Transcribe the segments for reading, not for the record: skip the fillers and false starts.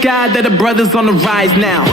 God that the brothers on the rise now.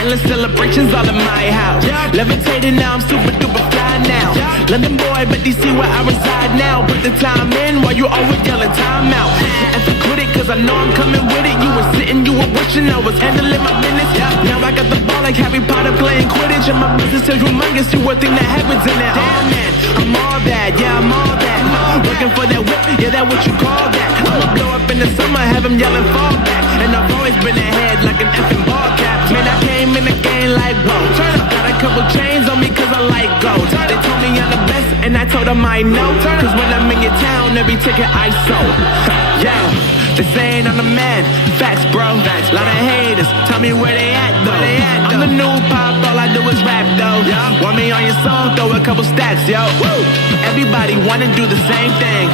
Endless celebrations all in my house. Levitating now, I'm super duper fly now. London boy, but DC where I reside now. Put the time in while you always yelling time out. And for quit it, cause I know I'm coming with it. You were sitting, you were wishing I was handling my business. Now I got the ball like Harry Potter playing Quidditch. And my business is humongous, you would think that heaven's in it. Damn man, I'm all that, yeah I'm all that. Looking for that whip, yeah that what you call that. I'ma blow up in the summer, have him yelling fall back. And I've always been ahead like an effing ball cap. Man I came in the game like whoa. Got a couple chains on me cause I like gold. They told me I'm the best and I told them I know. Cause when I'm in your town, every ticket I sold. Yeah, they saying I'm the man. Facts bro, facts. Lot of haters, tell me where they at though. I'm the new pop, all I do is rap though. Want me on your song, throw a couple stacks, yo. Everybody wanna do the same thing,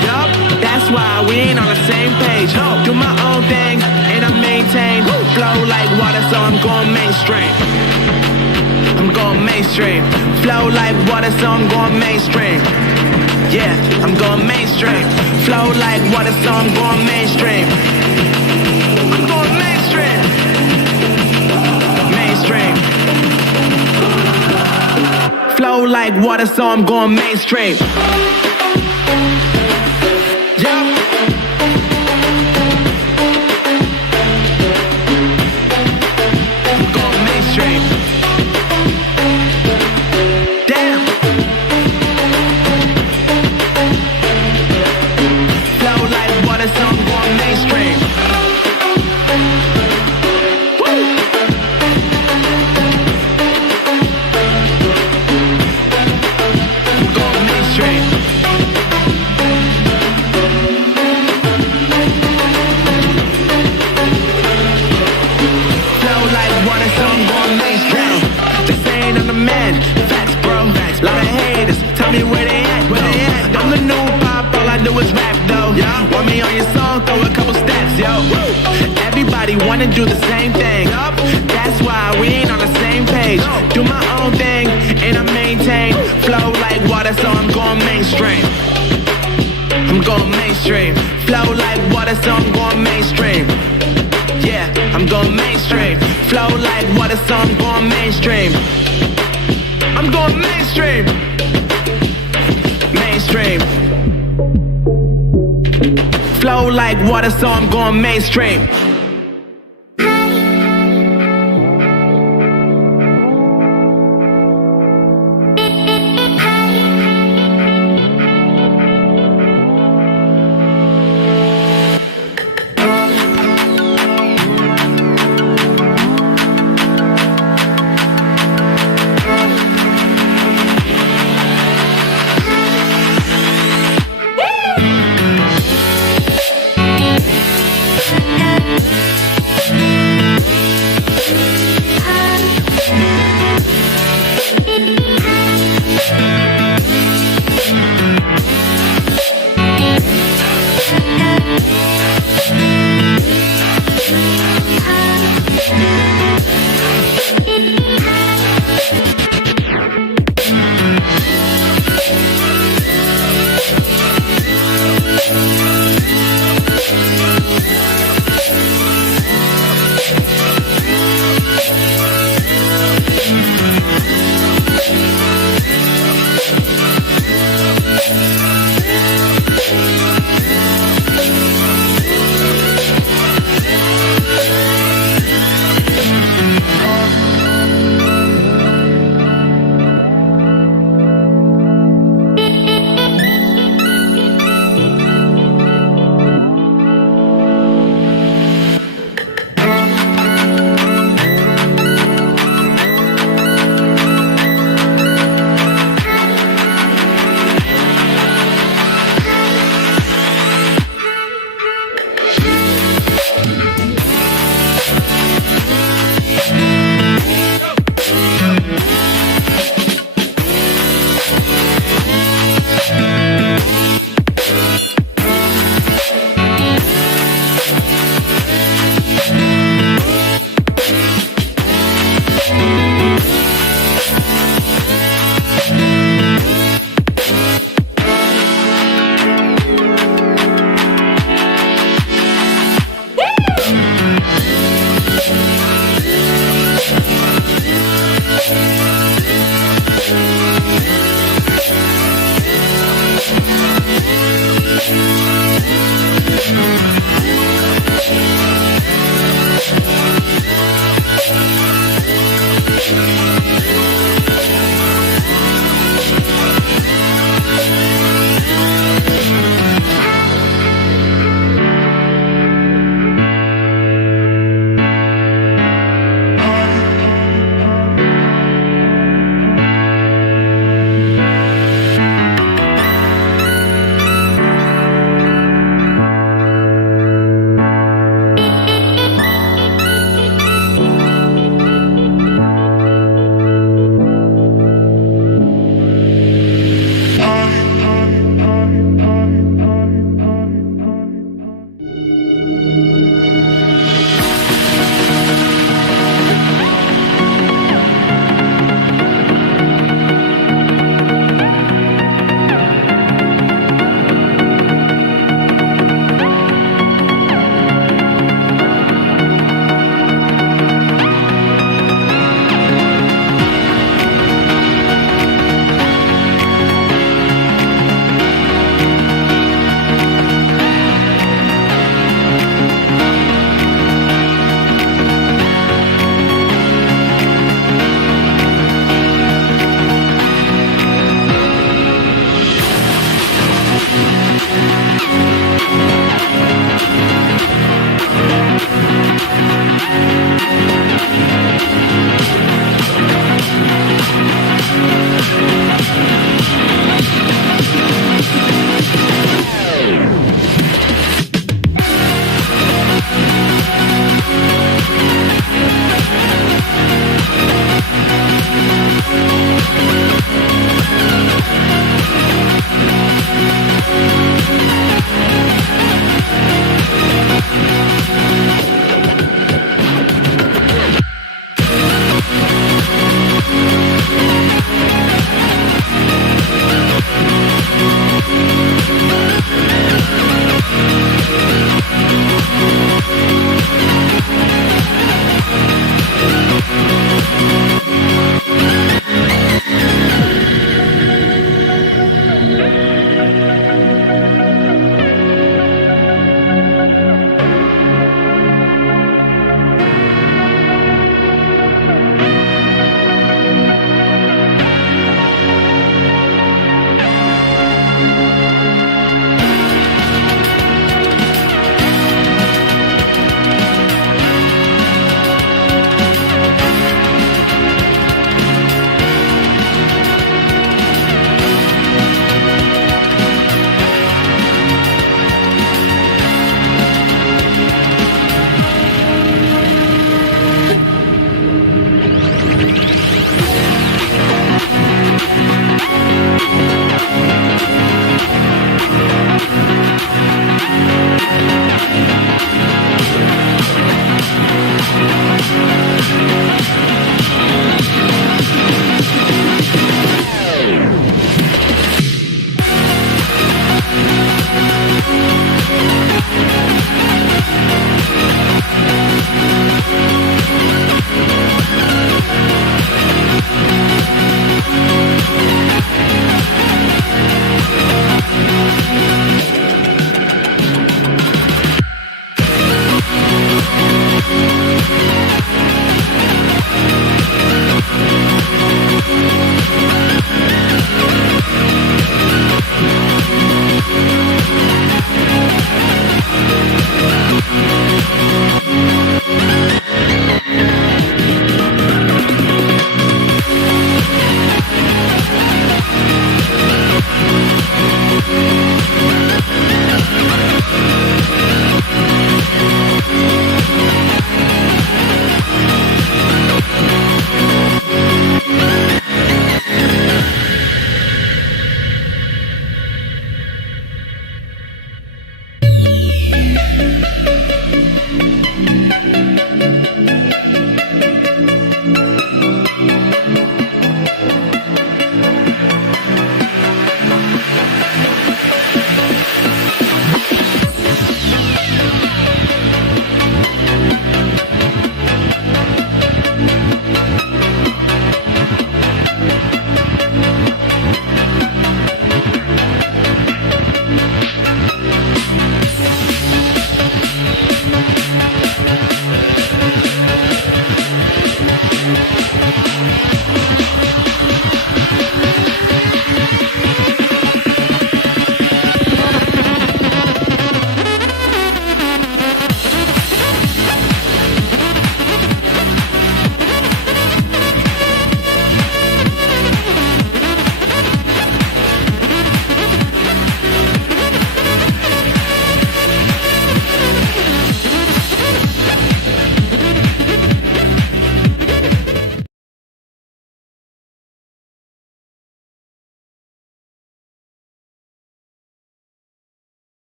that's why we ain't on the same page. Do my own thing and I maintain. Flow like water so I'm going mainstream. I'm going mainstream. Flow like water so I'm going mainstream. Yeah, I'm going mainstream. Flow like water so I'm going mainstream. I'm going mainstream. Mainstream. Flow like water so I'm going mainstream. Everybody wanna do the same thing. That's why we ain't on the same page. Do my own thing and I maintain. Flow like water so I'm going mainstream. I'm going mainstream. Flow like water so I'm going mainstream. Yeah, I'm going mainstream. Flow like water so I'm going mainstream. I'm going mainstream. Mainstream. Flow like water so I'm going mainstream.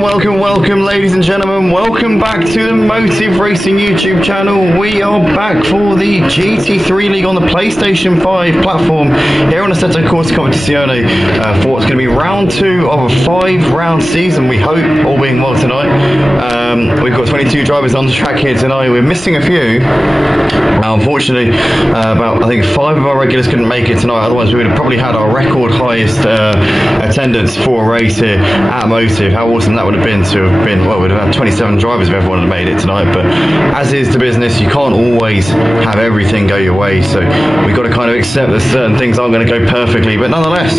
Welcome, ladies and gentlemen. Welcome back to the Motive Racing YouTube channel. We are back for the GT3 League on the PlayStation 5 platform here on Assetto Corsa Competizione for what's going to be round 2 of a 5-round season, we hope, all being well tonight. We've got 22 drivers on the track here tonight. We're missing a few. Unfortunately, about, I think, 5 of our regulars couldn't make it tonight. Otherwise, we would have probably had our record highest attendance for a race here at Motive. How awesome that would have been to have been, well, we'd have had 27 drivers if everyone had made it tonight. But as is the business, you can't always have everything go your way. So we've got to kind of accept that certain things aren't going to go perfectly. But nonetheless,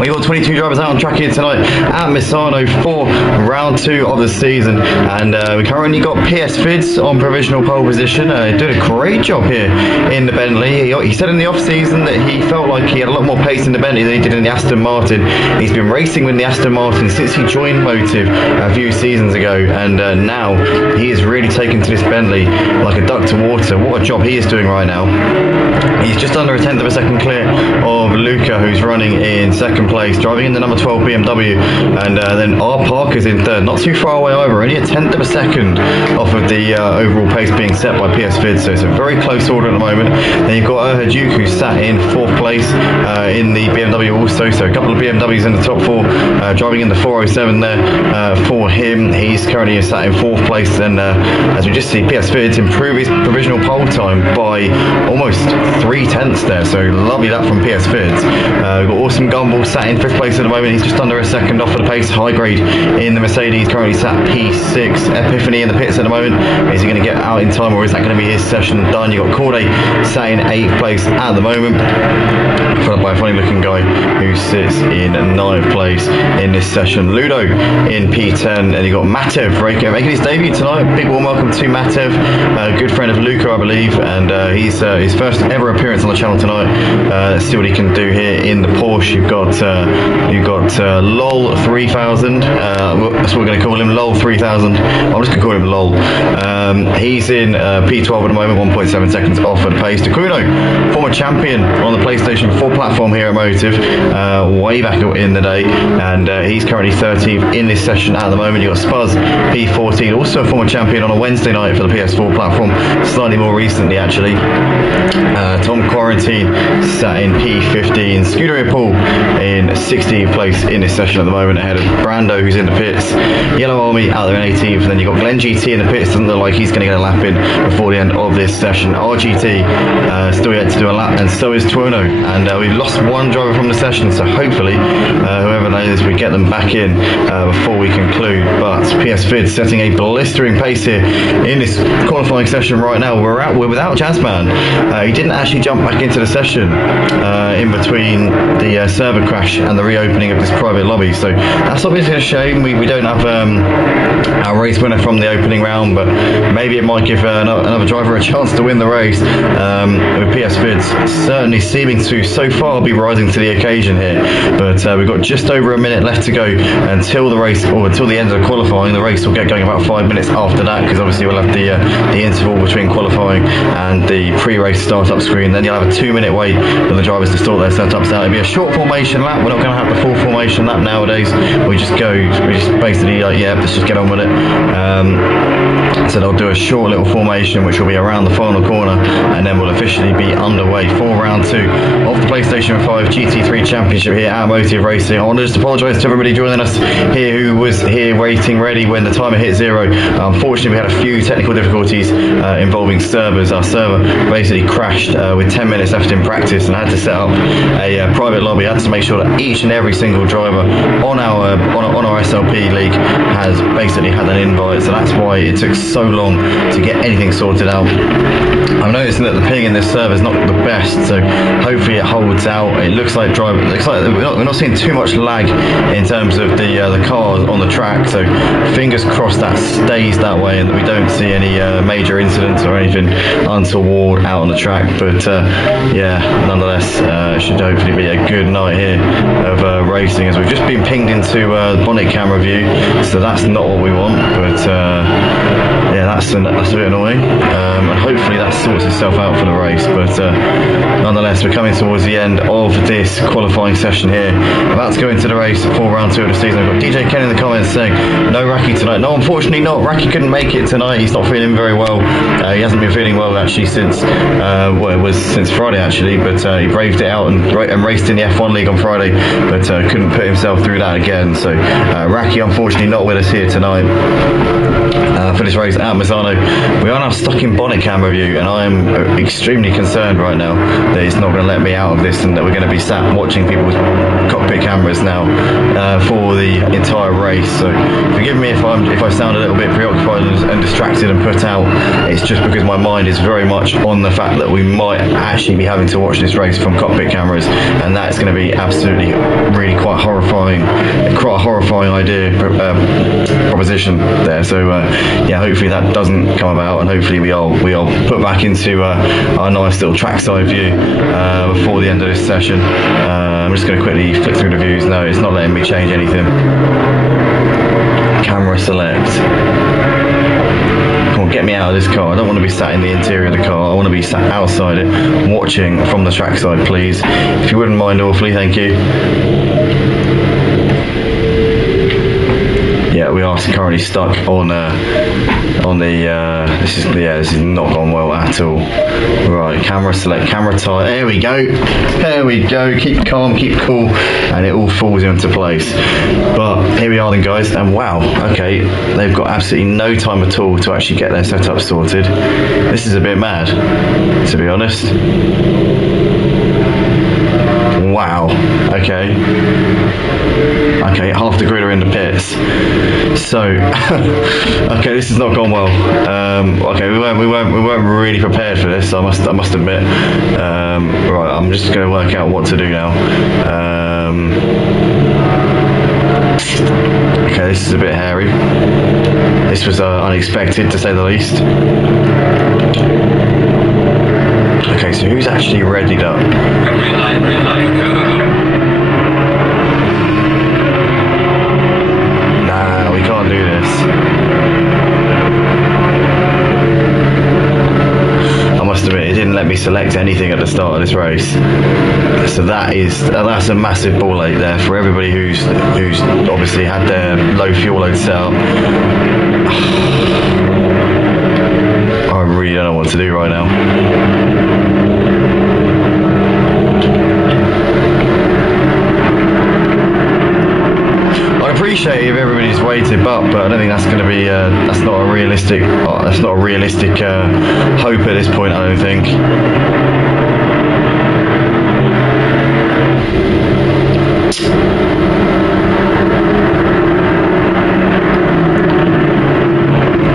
we've got 22 drivers out on track here tonight at Misano for round 2 of the season. And we currently got PS Fids on provisional pole position. Doing a great job here in the Bentley. He said in the off season that he felt like he had a lot more pace in the Bentley than he did in the Aston Martin. He's been racing with the Aston Martin since he joined Motive a few seasons ago, and now he is really taken to this Bentley like a duck to water. What a job he is doing right now. He's just under a tenth of a second clear of Luca, who's running in second place, driving in the number 12 BMW, and then R. Parker's in third, not too far away either, only a tenth of a second off of the overall pace being set by PS Vid, so it's a very close order at the moment. Then you've got Erhajuk, who's sat in 4th place in the BMW also, so a couple of BMWs in the top 4, driving in the 407 there for him. He's currently sat in 4th place, and as we just see, PS Vid improve his provisional pole time by almost 3/10 there, so lovely that from PS Vid. We've got Awesome Gumball sat in 5th place at the moment. He's just under a second off of the pace. High grade in the Mercedes, currently sat P6. Epiphany in the pits at the moment. Is he going to get out in time, or is that going to be his session done? You've got Corday sat in 8th place at the moment, followed by a funny looking guy who sits in 9th place in this session. Ludo in P10, and you've got Matev making his debut tonight. Big warm welcome to Matev, a good friend of Luca, I believe, and he's his first ever appearance on the channel tonight. Let's see what he can do here in the Porsche. You've got LOL 3000. That's what we're going to call him, LOL 3000. I'm just going to call him LOL. He's in P12 at the moment, 1.7 seconds off at the pace. Takuno, former champion on the PlayStation 4 platform here at Motive, way back in the day, and he's currently 13th in this session at the moment. You've got Spuzz, P14, also a former champion on a Wednesday night for the PS4 platform, slightly more recently actually. Tom Quarantine sat in P15. Scooter Paul in 16th place in this session at the moment, ahead of Brando, who's in the pits. Yellow Army out there in 18th, and then you've got Glenn GT in the pits. Doesn't look like he's going to get a lap in before the end of this session. RGT still yet to do a lap, and so is Tuono, and we've lost one driver from the session, so hopefully whoever that is, we get them back in before we conclude. But PS Vid setting a blistering pace here in this qualifying session right now. We're without Jazzman. He didn't actually jump back into the session in between the server crash and the reopening of this private lobby, so that's obviously a shame. We don't have our race winner from the opening round, but maybe it might give another driver a chance to win the race. With PS Vids certainly seeming to so far be rising to the occasion here, but we've got just over a minute left to go until the race, or until the end of the qualifying. The race will get going about 5 minutes after that, because obviously we'll have the interval between qualifying and the pre-race startup screen. Then you'll have a 2-minute wait for the drivers to sort their setups out. It'll be a short formation lap. We're not going to have the full formation lap nowadays. We just basically let's just get on with it. So they'll do a short little formation, which will be around the final corner, and then we'll officially be underway for round 2 of the PlayStation 5 GT3 Championship here at Motive Racing. I want to just apologise to everybody joining us here who was here waiting ready when the timer hit 0. Unfortunately, we had a few technical difficulties involving servers. Our server basically crashed with 10 minutes left in practice, and I had to set up a private lobby. I had to make sure that each and every single driver on our SLP league has basically had an invite, so that's why it took so long to get anything sorted out. I'm noticing that the ping in this server is not the best, so hopefully it holds out. It looks like we're not seeing too much lag in terms of the cars on the track, so fingers crossed that stays that way and that we don't see any major incidents or anything untoward out on the track. But yeah, nonetheless, it should hopefully be a good night here of racing, as we've just been pinged into bonnet camera view, so that's not what we want, but yeah, that's a bit annoying, and hopefully that sorts itself out for the race, but nonetheless, we're coming towards the end of this qualifying session here, about to go into the race for round 2 of the season. I've got DJ Ken in the comments saying, no Raki tonight. No, unfortunately not. Raki couldn't make it tonight. He's not feeling very well. He hasn't been feeling well actually since, well, it was since Friday actually, but he braved it out and raced in the F1 League on Friday, but couldn't put himself through that again. So Raki unfortunately not with us here tonight for this race at Misano. We are now stuck in bonnet camera view, and I am extremely concerned right now that it's not going to let me out of this, and that we're going to be sat watching people's cockpit cameras now for the entire race. So forgive me if I sound a little bit preoccupied and distracted and put out. It's just because my mind is very much on the fact that we might actually be having to watch this race from cockpit cameras, and that's going to be absolutely really quite a horrifying idea, proposition there. So yeah, hopefully that doesn't come about, and hopefully we are put back into our nice little trackside view before the end of this session. I'm just going to quickly flick through the views. No, it's not letting me change anything. Camera select. Come on, get me out of this car. I don't want to be sat in the interior of the car. I want to be sat outside it, watching from the trackside, please. If you wouldn't mind awfully, thank you. Yeah, we are currently stuck on the this is not gone well at all. Right, camera select, camera type. There we go. Keep calm, keep cool, and it all falls into place. But here we are then, guys, and wow, okay, they've got absolutely no time at all to actually get their setup sorted. This is a bit mad, to be honest. Wow. Okay, half the grid are in the pits. So, okay, this has not gone well. Okay, we weren't really prepared for this. I must admit. Right, I'm just going to work out what to do now. Okay, this is a bit hairy. This was unexpected, to say the least. Okay, so who's actually readied up? Nah, we can't do this. I must admit, it didn't let me select anything at the start of this race. So that's a massive ball ache there for everybody who's obviously had their low fuel load set up. I really don't know what to do right now. I appreciate if everybody's waited, but I don't think that's going to be that's not a realistic hope at this point, I don't think.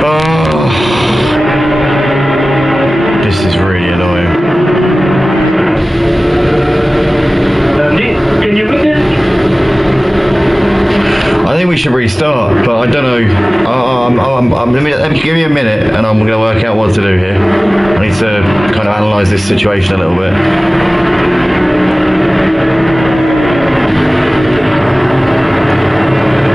Oh, this is really annoying. Can you put this? I think we should restart, but I don't know. Let me give me a minute, and I'm going to work out what to do here. I need to kind of analyse this situation a little bit.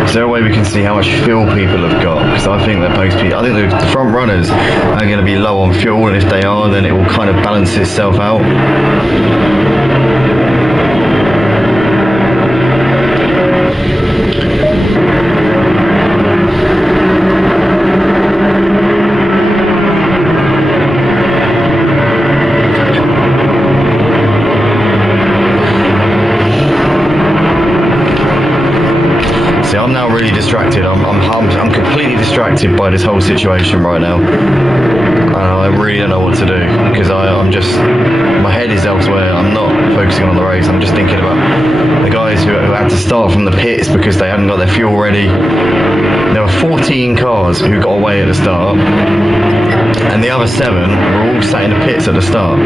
Is there a way we can see how much fuel people have got? Because I think that the front runners are going to be low on fuel, and if they are, then it will kind of balance itself out. I'm now really distracted. I'm completely distracted by this whole situation right now. I really don't know what to do, because my head is elsewhere. I'm not focusing on the race. I'm just thinking about the guys who had to start from the pits because they hadn't got their fuel ready. There were 14 cars who got away at the start, and the other 7 were all sat in the pits at the start.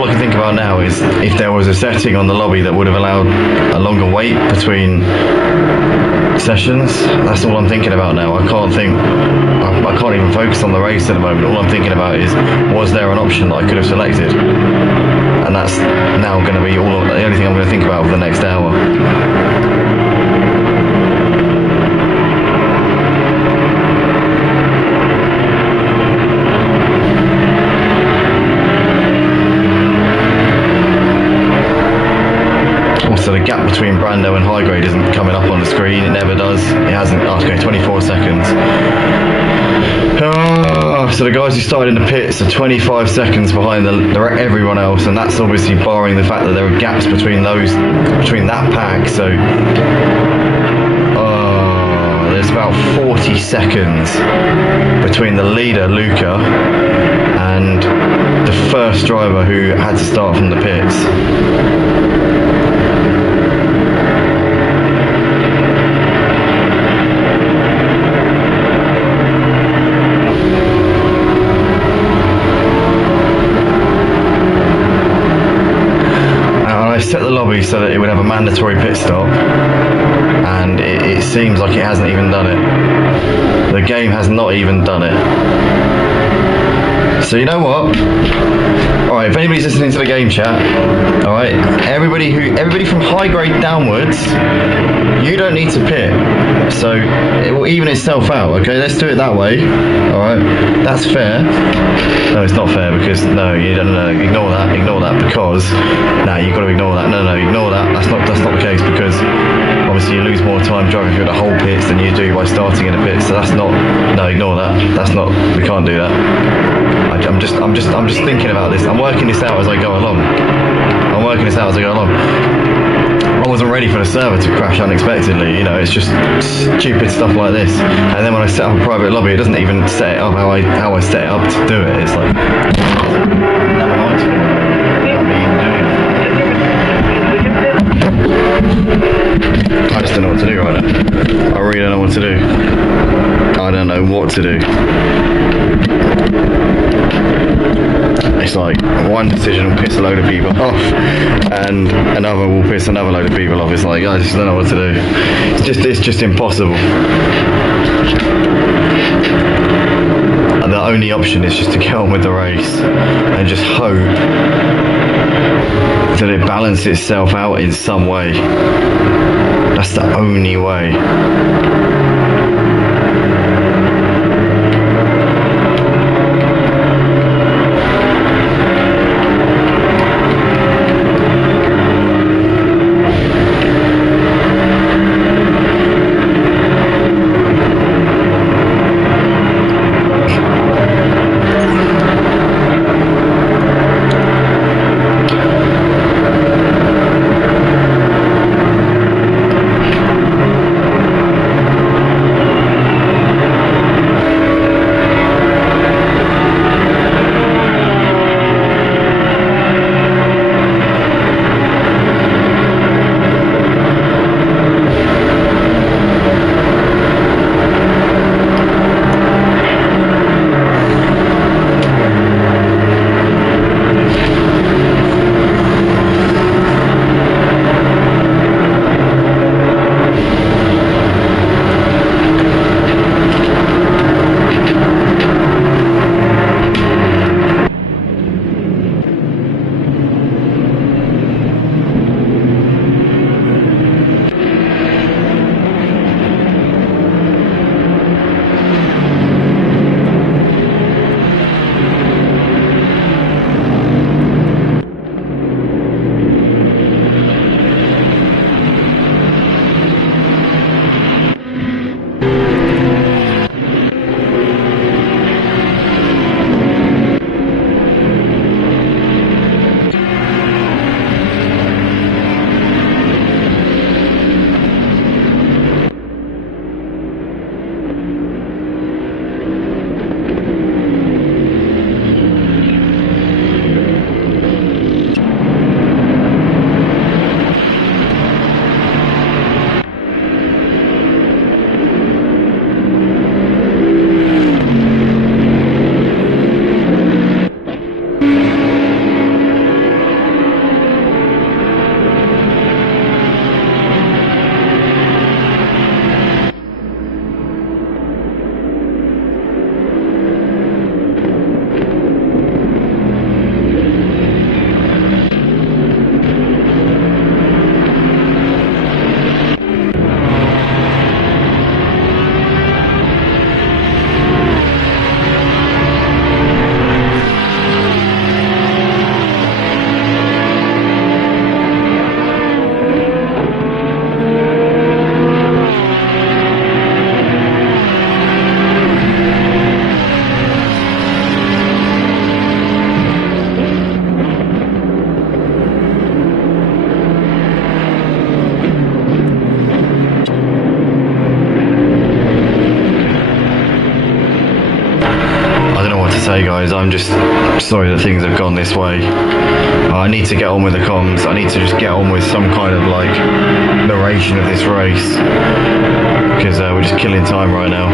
all I can think about now is if there was a setting on the lobby that would have allowed a longer wait between sessions. That's all I'm thinking about now. I can't even focus on the race at the moment. All I'm thinking about is, was there an option that I could have selected? And that's now going to be the only thing I'm going to think about for the next hour. So the gap between Brando and high grade isn't coming up on the screen. It never does. It hasn't. Oh, okay, 24 seconds. So the guys who started in the pits are 25 seconds behind everyone else, and that's obviously barring the fact that there are gaps between that pack. So there's about 40 seconds between the leader Luca and the first driver who had to start from the pits. Set the lobby so that it would have a mandatory pit stop, and it seems like it hasn't even done it. The game has not even done it. So you know what? Alright, if anybody's listening to the game chat, alright, everybody from high grade downwards, you don't need to pit. So it will even itself out, okay? Let's do it that way. Alright, that's fair. No, it's not fair, because no, you don't know. Ignore that because you've got to ignore that. No, ignore that. That's not the case, because obviously you lose more time driving through the whole pits than you do by starting in a pit. So that's not. No, ignore that. That's not. We can't do that. I'm just thinking about this. I'm working this out as I go along. I wasn't ready for the server to crash unexpectedly, you know, it's just stupid stuff like this. And then when I set up a private lobby, it doesn't even set it up how I set it up to do it. It's like, never mind. I just don't know what to do right now. I really don't know what to do. I don't know what to do. It's like one decision will piss a load of people off, and another will piss another load of people off. It's like, I just don't know what to do. It's just impossible. And the only option is just to get on with the race and just hope that it balances itself out in some way. That's the only way. guys, I'm just sorry that things have gone this way. I need to get on with the comms. I need to just get on with some kind of like narration of this race, because we're just killing time right now.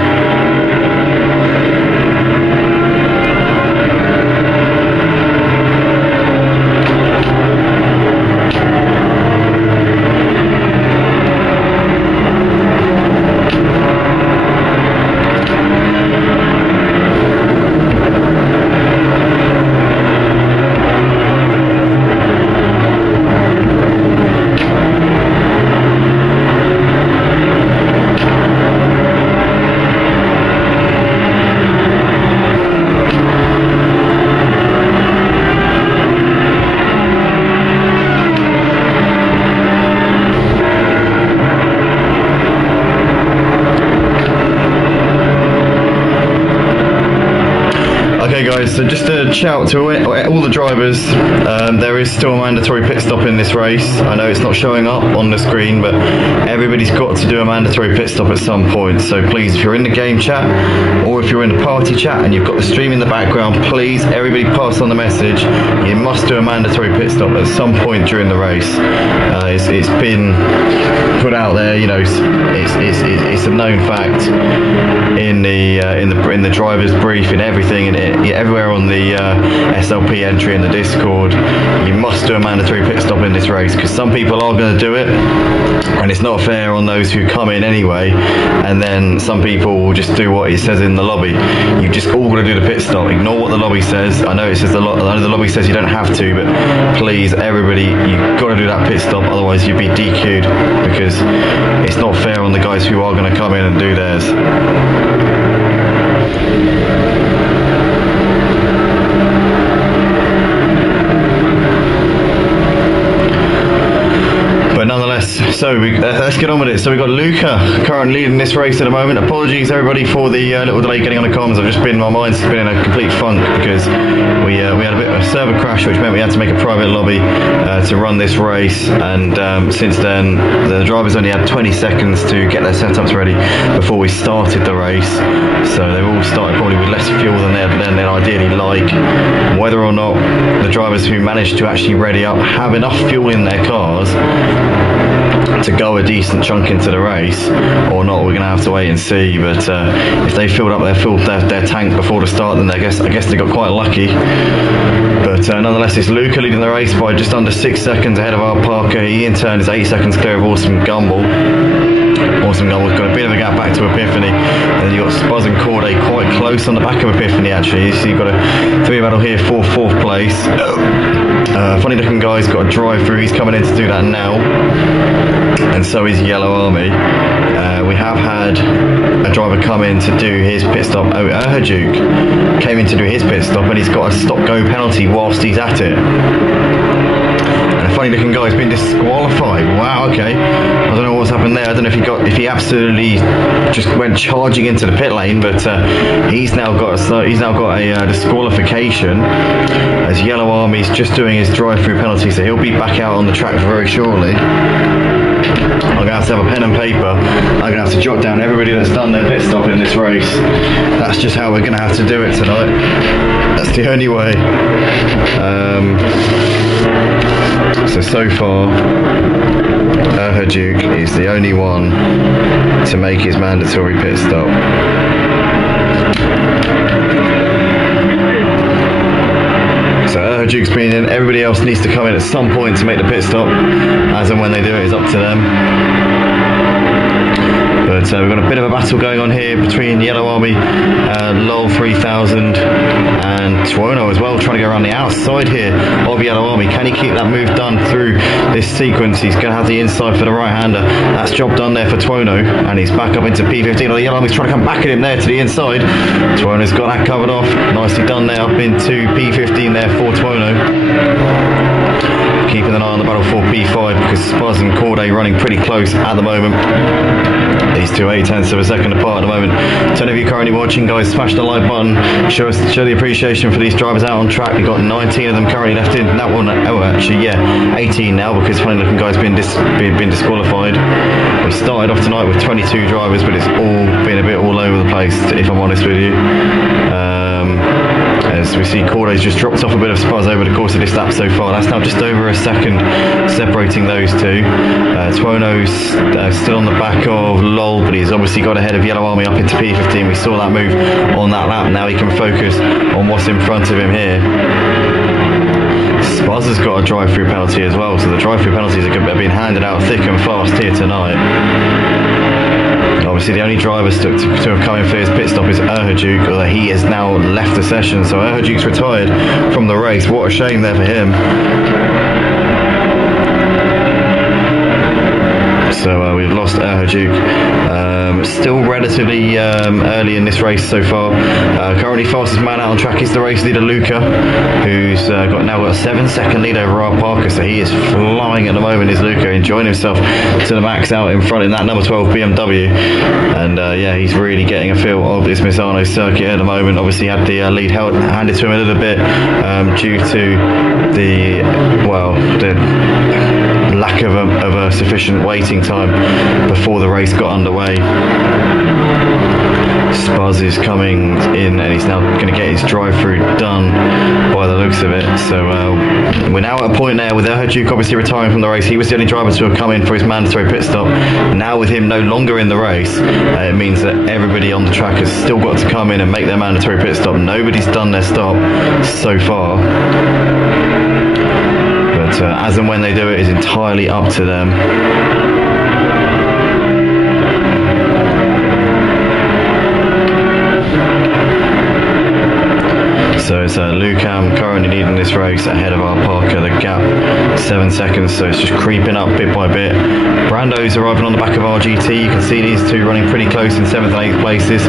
So just a shout to all the drivers, there is still a mandatory pit stop in this race. I know it's not showing up on the screen, but everybody's got to do a mandatory pit stop at some point. So please, if you're in the game chat or if you're in the party chat and you've got the stream in the background, please everybody pass on the message. You must do a mandatory pit stop at some point during the race. It's been put out there, you know, it's a known fact in the driver's brief and everything, and everywhere on the SLP entry in the Discord. You must do a mandatory pit stop in this race, because some people are going to do it, and it's not fair on those who come in anyway, and then some people will just do what it says in the lobby. You just all got to do the pit stop. Ignore what the lobby says. I know it says I know the lobby says you don't have to, but please, everybody, you've got to do that pit stop, otherwise you'd be DQ'd, because it's not fair on the guys who are going to come in and do theirs. But nonetheless, so let's get on with it. So we've got Luca currently leading this race at the moment. Apologies everybody for the little delay getting on the comms. My mind's been in a complete funk, because we had a bit of a server crash, which meant we had to make a private lobby to run this race, and since then the drivers only had 20 seconds to get their setups ready before we started the race. So they've all started probably with less fuel than they'd ideally like. Whether or not the drivers who managed to actually ready up have enough fuel in their cars to go a decent chunk into the race or not, we're going to have to wait and see. But if they filled up their tank before the start, then I guess they got quite lucky. But nonetheless, it's Luca leading the race by just under 6 seconds ahead of our Parker. He in turn is 8 seconds clear of Awesome Gumball. Awesome Gumball's got a bit of a gap back to Epiphany, and then you've got Spuzz and Corday quite close on the back of Epiphany actually. So you've got a 3 battle here for 4th place. Funny looking guy's got a drive through, he's coming in to do that now, and so is Yellow Army. We have had a driver come in to do his pit stop. Erhajuk came in to do his pit stop, and he's got a stop go penalty whilst he's at it. And a funny looking guy's been disqualified. Wow, okay. I don't know what's happened there. I don't know if he absolutely just went charging into the pit lane, but he's now got a disqualification, as Yellow Army's just doing his drive-through penalty, so he'll be back out on the track very shortly. I'm going to have a pen and paper. I'm going to have to jot down everybody that's done their pit stop in this race. That's just how we're going to have to do it tonight. That's the only way. So far, Erhajuk is the only one to make his mandatory pit stop. So Erhajuk's been in, everybody else needs to come in at some point to make the pit stop. As and when they do it is up to them. But we've got a bit of a battle going on here between Yellow Army, LOL 3000 and Tuono as well, trying to go around the outside here of Yellow Army. Can he keep that move done through this sequence? He's going to have the inside for the right-hander. That's job done there for Tuono, and he's back up into P15. Oh, Yellow Army's trying to come back at him there to the inside. Tuono's got that covered off. Nicely done there, up into P15 there for Tuono. Keeping an eye on the battle for P5 because Spaz and Corday running pretty close at the moment. These two 0.8 of a second apart at the moment. So if you're currently watching, guys, smash the like button. Show the appreciation for these drivers out on track. We've got 19 of them currently left in. That one, oh, actually, yeah, 18 now because funny looking guys been disqualified. We started off tonight with 22 drivers, but it's all been a bit all over the place, if I'm honest with you. As we see, Corday's just dropped off a bit of Spaz over the course of this lap so far. That's now just over a second separating those two. Tuono's still on the back of Lol, but he's obviously got ahead of Yellow Army up into P15. We saw that move on that lap. Now he can focus on what's in front of him here. Spaz has got a drive-through penalty as well, so the drive-through penalties are being handed out thick and fast here tonight. Obviously, the only driver to have come in for his pit stop is Erhajuk, although he has now left the session, so Erhajuk's retired from the race. What a shame there for him. So we've lost Erhajuk. Still relatively early in this race so far. Currently fastest man out on track is the race leader Luca, who's now got a 7-second lead over our Parker, so he is flying at the moment, is Luca, enjoying himself to the max out in front in that number 12 BMW. And yeah, he's really getting a feel of this Misano circuit at the moment. Obviously had the lead handed to him a little bit due to the lack of a sufficient waiting time before the race got underway. Spaz is coming in and he's now going to get his drive-through done by the looks of it. So we're now at a point there with Erhajuk obviously retiring from the race. He was the only driver to have come in for his mandatory pit stop. Now with him no longer in the race, it means that everybody on the track has still got to come in and make their mandatory pit stop. Nobody's done their stop so far. But as and when they do it is entirely up to them. So it's Lucam currently leading this race ahead of our Parker. The gap 7 seconds, so it's just creeping up bit by bit. Brando's arriving on the back of RGT. You can see these two running pretty close in 7th and 8th places.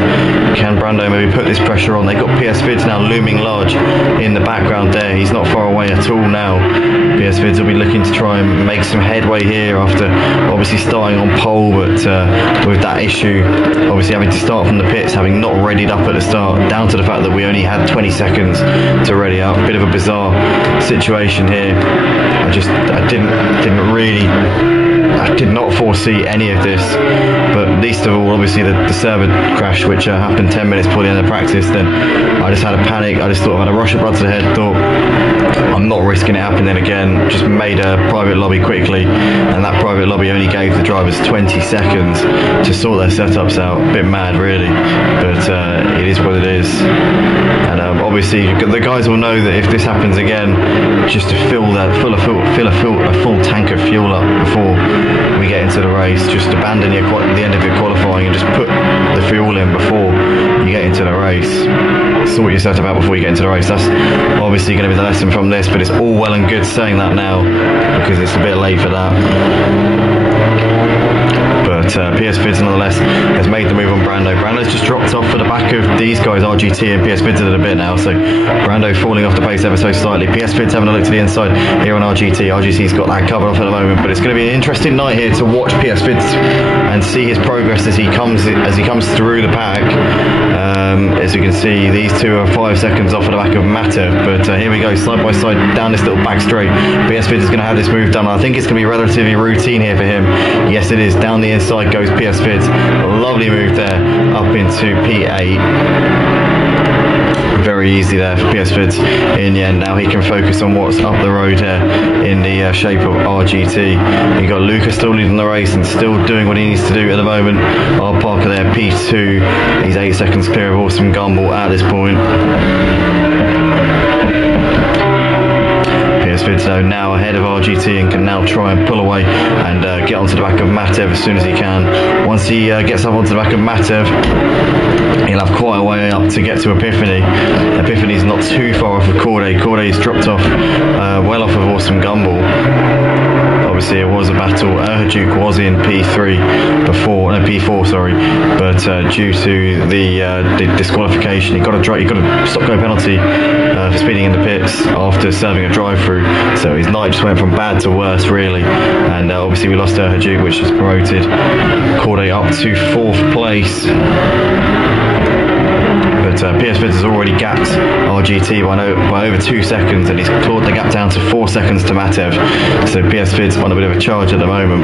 Can Brando maybe put this pressure on? They've got PS Vids now looming large in the background there. He's not far away at all now. PS Vids will be looking to try and make some headway here after obviously starting on pole, but with that issue obviously having to start from the pits, having not readied up at the start, down to the fact that we only had 20 seconds to ready up. Bit of a bizarre situation here. I did not foresee any of this, but least of all obviously the server crash which happened 10 minutes before the end of practice. Then I just had a panic. I just thought I had a rush of blood to the head, thought I'm not risking it happening again. Just made a private lobby quickly, and that private lobby only gave the drivers 20 seconds to sort their setups out. A bit mad really, but it is what it is. And obviously the guys will know that if this happens again, just to fill a full tank of fuel up before we get into the race. Just abandon the end of your qualifying and just put the fuel in before you get into the race. Sort your setup out before you get into the race. That's obviously going to be the lesson from this, but it's all well and good saying that now because it's a bit late for that. But PS Vids nonetheless has made the move on Brando. Brando's just dropped off for the back of these guys, RGT and PS Vids a little bit now, so Brando falling off the pace ever so slightly. PS Vids having a look to the inside here on RGT. RGT's got that covered off at the moment, but it's going to be an interesting night here to watch PS Vids and see his progress as he comes through the pack. As you can see, these two are 5 seconds off at the back of Matter, but here we go, side by side down this little back straight. PS Vids is going to have this move done. I think it's going to be relatively routine here for him. Yes, it is. Down the inside goes PS Vids. Lovely move there up into P8. Very easy there for PS Vids in the end. Now he can focus on what's up the road here in the shape of RGT. You've got Luca still leading the race and still doing what he needs to do at the moment. Our Parker there, P2. He's 8 seconds clear of Awesome Gumball at this point. PS Vids though now ahead of RGT and can now try and pull away and get onto the back of Matev as soon as he can. Once he gets up onto the back of Matev, he'll have quite a way up to get to Epiphany. Epiphany's not too far off of Corday. Corday's dropped off well off of Awesome Gumball. obviously it was a battle. Duke was in P4, sorry, but due to the disqualification, he got a stop-go penalty for speeding in the pits after serving a drive-through. So his night just went from bad to worse, really. And obviously we lost Duke, which has promoted Corday up to 4th place. But PS Vids has already gapped RGT by over 2 seconds, and he's clawed the gap down to 4 seconds to Matev. So PS Vids on a bit of a charge at the moment.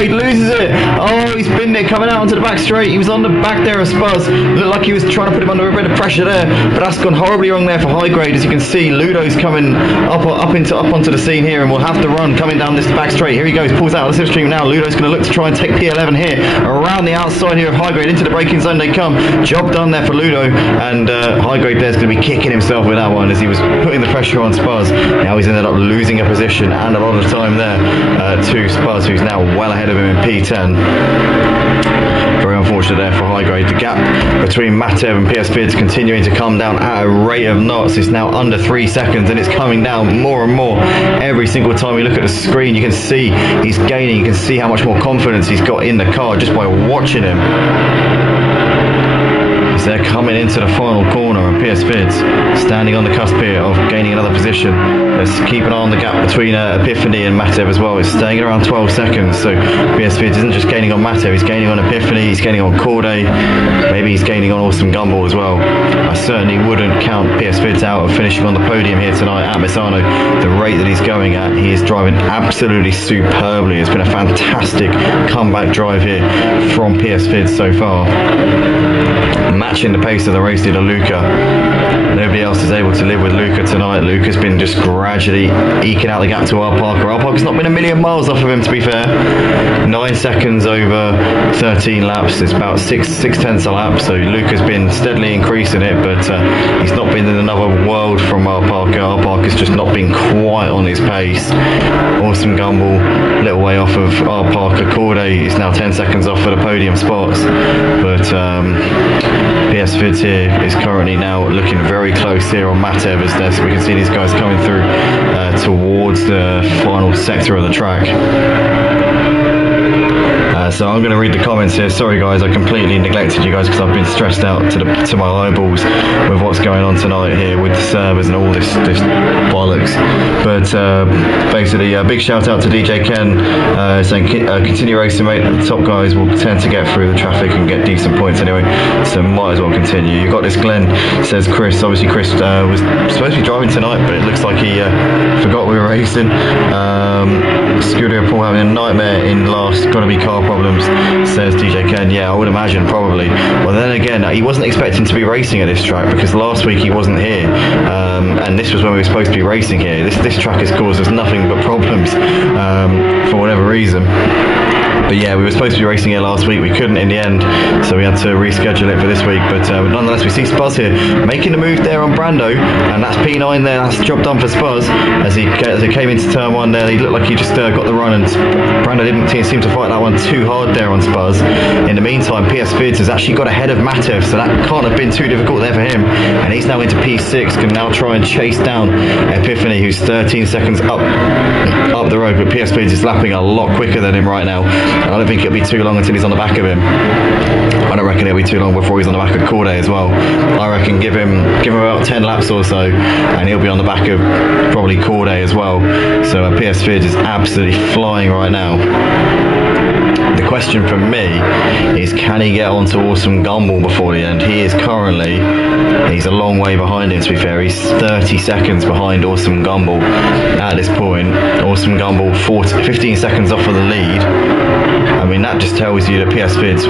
Loses it. Oh, he's been there coming out onto the back straight. He was on the back there of Spuzz. Looked like he was trying to put him under a bit of pressure there, but that's gone horribly wrong there for High Grade. As you can see, Ludo's coming up onto the scene here, and will have to run coming down this back straight. Here he goes, pulls out of the slipstream now. Ludo's going to look to try and take P11 here around the outside here of High Grade into the braking zone. They come. Job done there for Ludo, and High Grade there's going to be kicking himself with that one as he was putting the pressure on Spuzz. Now he's ended up losing a position and a lot of time there to Spuzz, who's now well ahead of him in P10. Very unfortunate there for High Grade. The gap between Matev and PS Vids continuing to come down at a rate of knots. It's now under 3 seconds, and it's coming down more and more every single time we look at the screen. You can see he's gaining. You can see how much more confidence he's got in the car just by watching him. As they're coming into the final corner, and PS Vids standing on the cusp here of gaining another position. Let's keep an eye on the gap between Epiphany and Matev as well. It's staying at around 12 seconds. So PS Vids isn't just gaining on Matev, he's gaining on Epiphany, he's gaining on Corday, maybe he's gaining on Awesome Gumball as well. I certainly wouldn't count PS Vids out of finishing on the podium here tonight at Misano. The rate that he's going at, he is driving absolutely superbly. It's been a fantastic comeback drive here from PS Vids so far. Matching the pace of the race leader Luca. Nobody else is able to live with Luca tonight. Luca's been just gradually eking out the gap to R Parker. R Parker's not been a million miles off of him, to be fair. 9 seconds over 13 laps. It's about 6/10 a lap. So Luca's been steadily increasing it, but he's not been in another world from R Parker. R Parker's just not been quite on his pace. Awesome Gumball, little way off of R Parker. Corday is now 10 seconds off for the podium spots, but PS Vids here is currently now looking very close here on Matev as there, so we can see these guys coming through towards the final sector of the track. So I'm going to read the comments here. Sorry guys, I completely neglected you guys because I've been stressed out to my eyeballs with what's going on tonight here with the servers and all this bollocks. But basically, a big shout out to DJ Ken saying continue racing, mate. The top guys will tend to get through the traffic and get decent points anyway, so might as well continue. You got this, Glenn, says Chris. Obviously Chris was supposed to be driving tonight, but it looks like he forgot we were racing. Scooter Paul having a nightmare in last, gotta be car problems, says DJ Ken. Yeah, I would imagine, probably. Well, then again, he wasn't expecting to be racing at this track because last week he wasn't here, and this was when we were supposed to be racing here. This track has caused us nothing but problems for whatever reason. But yeah, we were supposed to be racing here last week. We couldn't in the end, so we had to reschedule it for this week. But nonetheless, we see Spuzz here making the move there on Brando, and that's P9 there. That's the job done for Spuzz as he came into turn one there. He looked like he just got the run, and Brando didn't seem to fight that one too hard there on Spuzz. In the meantime, PS Vids has actually got ahead of Matev, so that can't have been too difficult there for him. And he's now into P6, can now try and chase down Epiphany, who's 13 seconds up the road. But PS Vids is lapping a lot quicker than him right now. And I don't think it'll be too long until he's on the back of him. I don't reckon it'll be too long before he's on the back of Corday as well. I reckon give him about 10 laps or so, and he'll be on the back of probably Corday as well. So PS Vids is absolutely flying right now. The question for me is, can he get onto Awesome Gumball before the end? He is currently, he's a long way behind him, to be fair. He's 30 seconds behind Awesome Gumball at this point. Awesome Gumball 15 seconds off of the lead. I mean, that just tells you that PS Vids,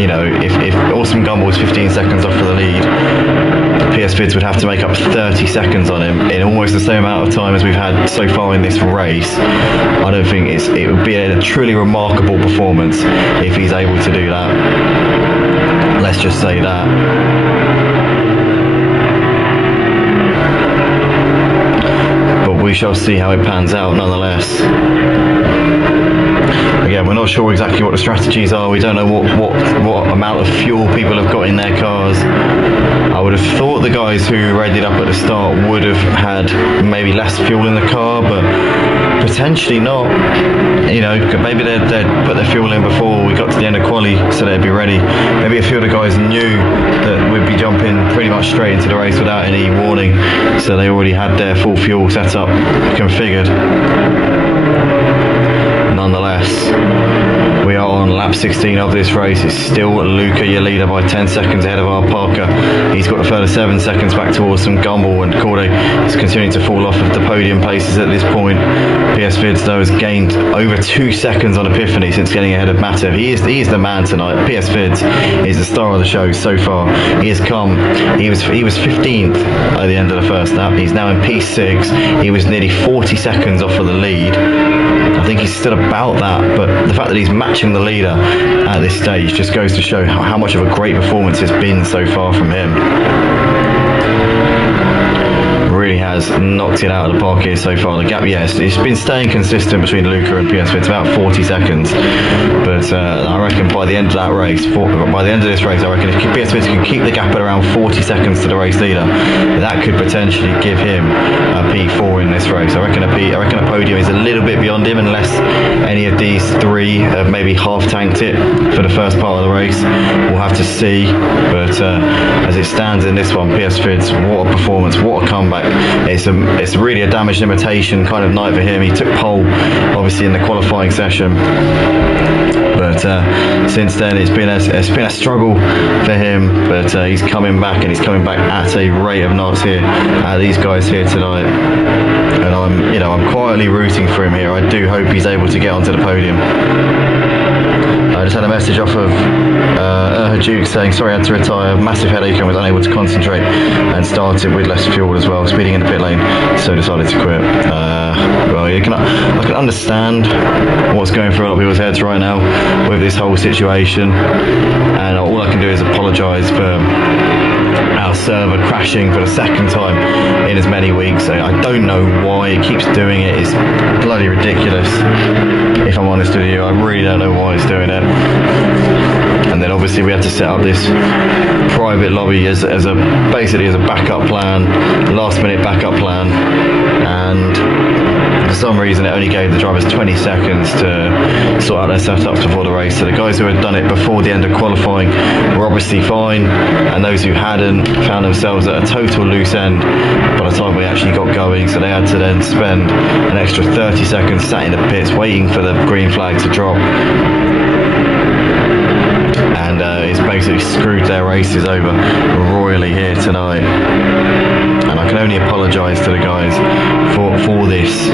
you know, if Awesome Gumball was 15 seconds off of the lead, PS Vids would have to make up 30 seconds on him in almost the same amount of time as we've had so far in this race. I don't think it would be a truly remarkable performance if he's able to do that. Let's just say that. we shall see how it pans out nonetheless. Again, we're not sure exactly what the strategies are. We don't know what amount of fuel people have got in their cars. I would have thought the guys who readied up at the start would have had maybe less fuel in the car, but potentially not. You know, maybe they'd put their fuel in before we got to the end of quali, so they'd be ready. Maybe a few of the guys knew that we'd be jumping pretty much straight into the race without any warning, so they already had their full fuel setup configured. Nonetheless, we are on lap 16 of this race. It's still Luca, your leader, by 10 seconds ahead of our Parker. He's got a further 7 seconds back towards some Gumbel, and Corday is continuing to fall off of the podium places at this point. PS Vids, though, has gained over 2 seconds on Epiphany since getting ahead of Matev. He is the man tonight. PS Vids is the star of the show so far. He has come. He was 15th at the end of the first lap. He's now in P6. He was nearly 40 seconds off of the lead. I think he's still about that, but the fact that he's matching the leader at this stage just goes to show how much of a great performance it's been so far from him. Really has knocked it out of the park here so far. The gap, yes, it's been staying consistent between Luca and PSV. It's about 40 seconds, but I reckon by the end of that race, by the end of this race, I reckon if PSV can keep the gap at around 40 seconds to the race leader, that could potentially give him a P4 in this race. I reckon a podium is a little bit beyond him, unless any of these three have maybe half tanked it for the first part of the race. We'll have to see, but as it stands in this one, PS Vids, what a performance, what a comeback. It's really a damage limitation kind of night for him. He took pole obviously in the qualifying session, but since then it's been a struggle for him, but he's coming back, and he's coming back at a rate of knots here at these guys here tonight, and I'm quietly rooting for him here. I do hope he's able to get onto the podium. I just had a message off of Duke saying, sorry, I had to retire, massive headache and was unable to concentrate, and started with less fuel as well, speeding in the pit lane, so decided to quit. Well, I can understand what's going through a lot of people's heads right now with this whole situation, and all I can do is apologise for our server crashing for the second time in as many weeks. I don't know why it keeps doing it. It's bloody ridiculous, if I'm honest with you. I really don't know why it's doing it. And then obviously we had to set up this private lobby as basically as a backup plan, last minute backup plan, and for some reason it only gave the drivers 20 seconds to sort out their setups before the race. So the guys who had done it before the end of qualifying were obviously fine, and those who hadn't found themselves at a total loose end by the time we actually got going, so they had to then spend an extra 30 seconds sat in the pits waiting for the green flag to drop, and it's basically screwed their races over royally here tonight. And I can only apologise to the guys for this.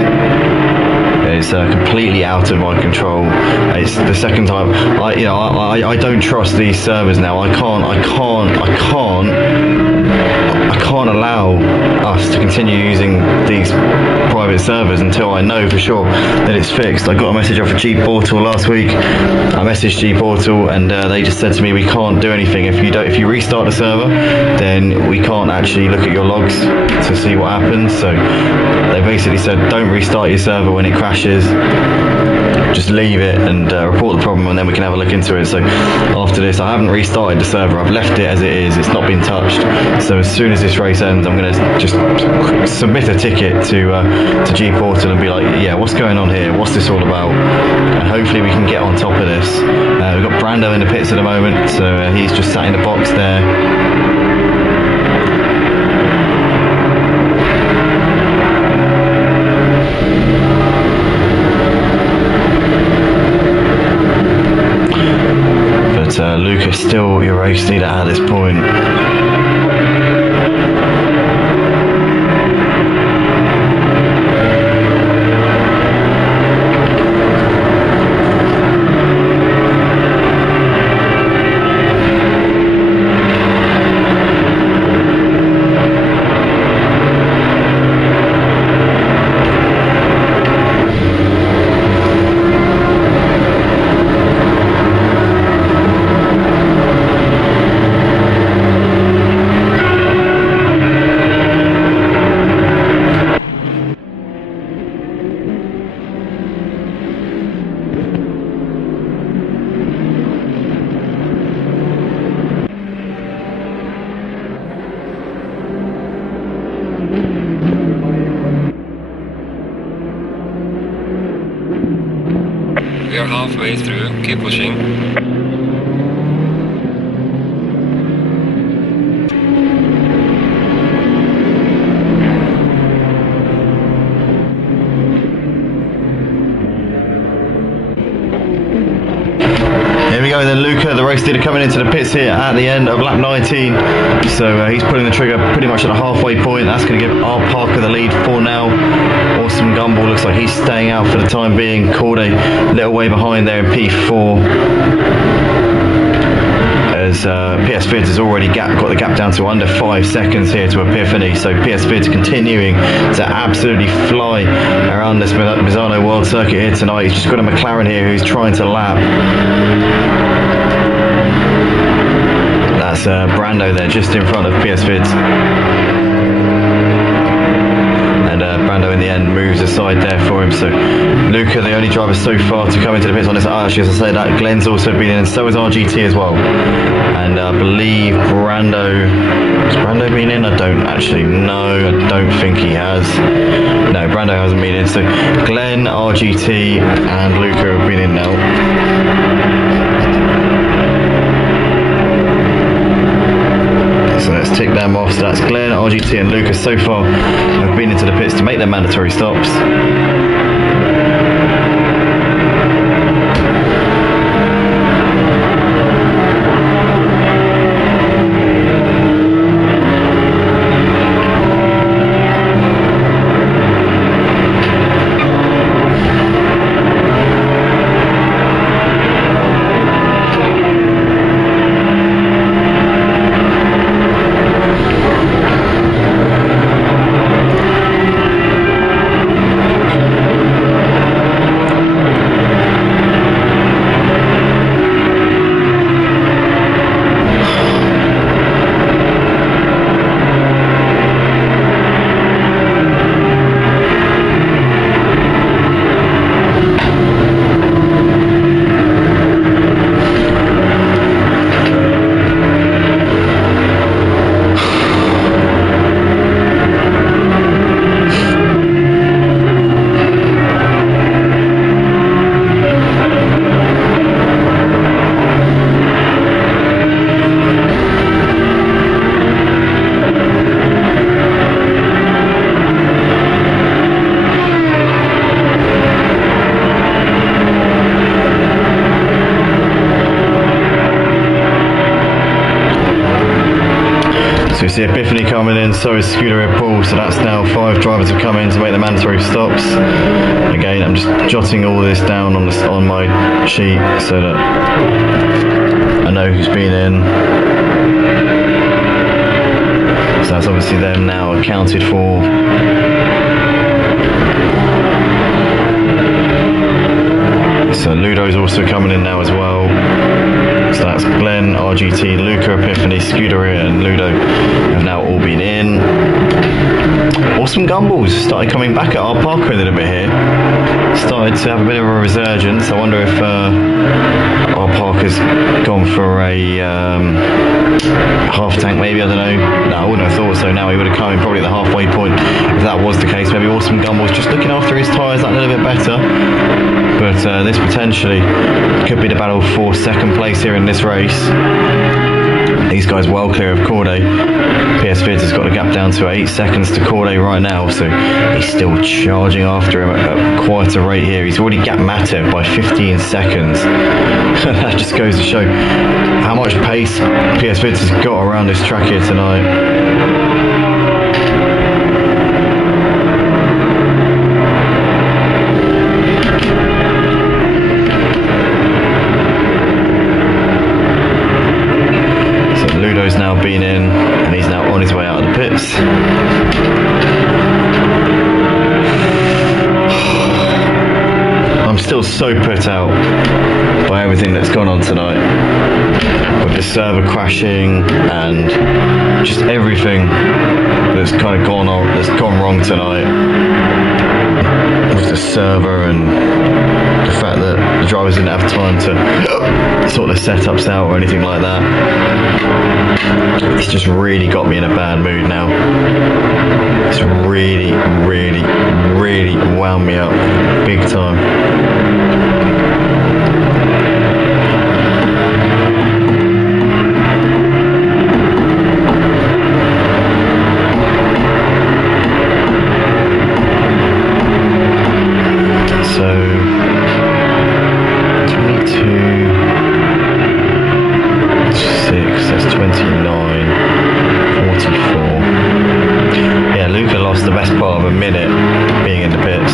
It's completely out of my control. It's the second time. I don't trust these servers now. I can't allow us to continue using these private servers until I know for sure that it's fixed. I got a message off of G Portal last week. I messaged G Portal, and they just said to me, we can't do anything if you restart the server, then we can't actually look at your logs to see what happens. So they basically said, don't restart your server when it crashes, just leave it and report the problem, and then we can have a look into it. So after this, I haven't restarted the server, I've left it as it is, it's not been touched. So as soon as this race ends, I'm going to just submit a ticket to G Portal and be like, yeah, what's going on here, what's this all about, and hopefully we can get on top of this. We've got Brando in the pits at the moment, so he's just sat in the box there. Lucas still your race leader at this point. halfway through, keep pushing. Here we go then, Luca, the race leader, coming into the pits here at the end of lap 19. So he's pulling the trigger pretty much at the halfway point. That's going to give our Parker the lead for now. Awesome Gumball looks like he's staying out for the time being. Corday a little way behind there in P4. As PS Vids has already got the gap down to under 5 seconds here to Epiphany. So PS Vids continuing to absolutely fly around this Misano World Circuit here tonight. He's just got a McLaren here who's trying to lap. That's Brando there just in front of PS Vids. And Brando in the end moves aside there for him. So Luca, the only driver so far to come into the pits on this. Actually, as I say that, Glenn's also been in, and so has RGT as well. And I believe has Brando been in? I don't actually know. I don't think he has. No, Brando hasn't been in. So Glenn, RGT and Luca have been in now. So let's tick them off. So that's Glenn, RGT and Lucas so far have been into the pits to make their mandatory stops. So we see Epiphany coming in, so is Scooter and Paul, so that's now 5 drivers have come in to make the mandatory stops. Again, I'm just jotting all this down on my sheet so that I know who's been in. So that's obviously them now accounted for. So Ludo's also coming in now as well. So that's Glenn, RGT, Luca, Epiphany, Scuderia and Ludo have now all been in. Awesome Gumballs started coming back at our Parker a little bit here. Started to have a bit of a resurgence. I wonder if our Parker's gone for a half tank maybe, I don't know. No, I wouldn't have thought so. Now he would have come in probably at the halfway point if that was the case. Maybe Awesome Gumballs just looking after his tyres that little bit better. But this potentially could be the battle for second place here in this race. These guys well clear of Corday. PS Vids has got a gap down to 8 seconds to Corday right now, so he's still charging after him at quite a rate here. He's already gapped Matev by 15 seconds. That just goes to show how much pace PS Vids has got around this track here tonight. Now been in and he's now on his way out of the pits. I'm still so put out by everything that's gone on tonight, with the server crashing and just everything that's kind of gone on, that's gone wrong tonight with the server and the fact that the drivers didn't have time to sort the setups out or anything like that. It's just really got me in a bad mood now. It's really, really, really wound me up big time. lost the best part of a minute being in the pits.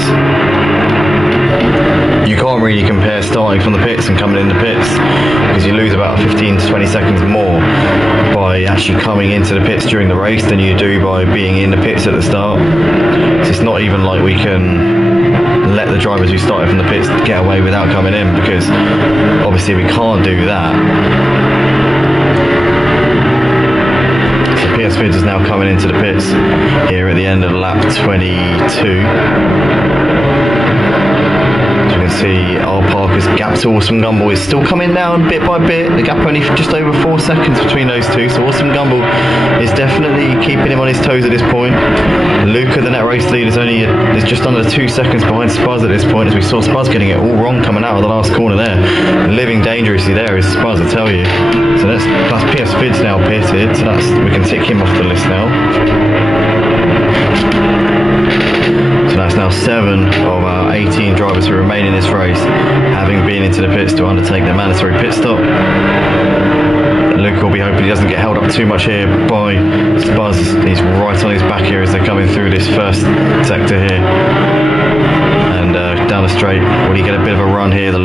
You can't really compare starting from the pits and coming in the pits, because you lose about 15 to 20 seconds more by actually coming into the pits during the race than you do by being in the pits at the start. So it's not even like we can let the drivers who started from the pits get away without coming in, because obviously we can't do that. So PS Vids is now coming into the pits here at the end of lap 22. You can see our Parker's gap to Awesome Gumball is still coming down bit by bit. The gap only just over 4 seconds between those two, so Awesome Gumball is definitely keeping him on his toes at this point. Luca, the net race lead, is just under 2 seconds behind Spuzz at this point, as we saw Spuzz getting it all wrong coming out of the last corner there. Living dangerously there is Spuzz, I tell you. So that's PS Vids now pitted, so we can tick him off the list now. So that's now 7 of our 18 drivers who remain in this race, having been into the pits to undertake their mandatory pit stop. Luke will be hoping he doesn't get held up too much here by Spuzz. He's right on his back here as they're coming through this first sector here. And down the straight, will he get a bit of a run here? The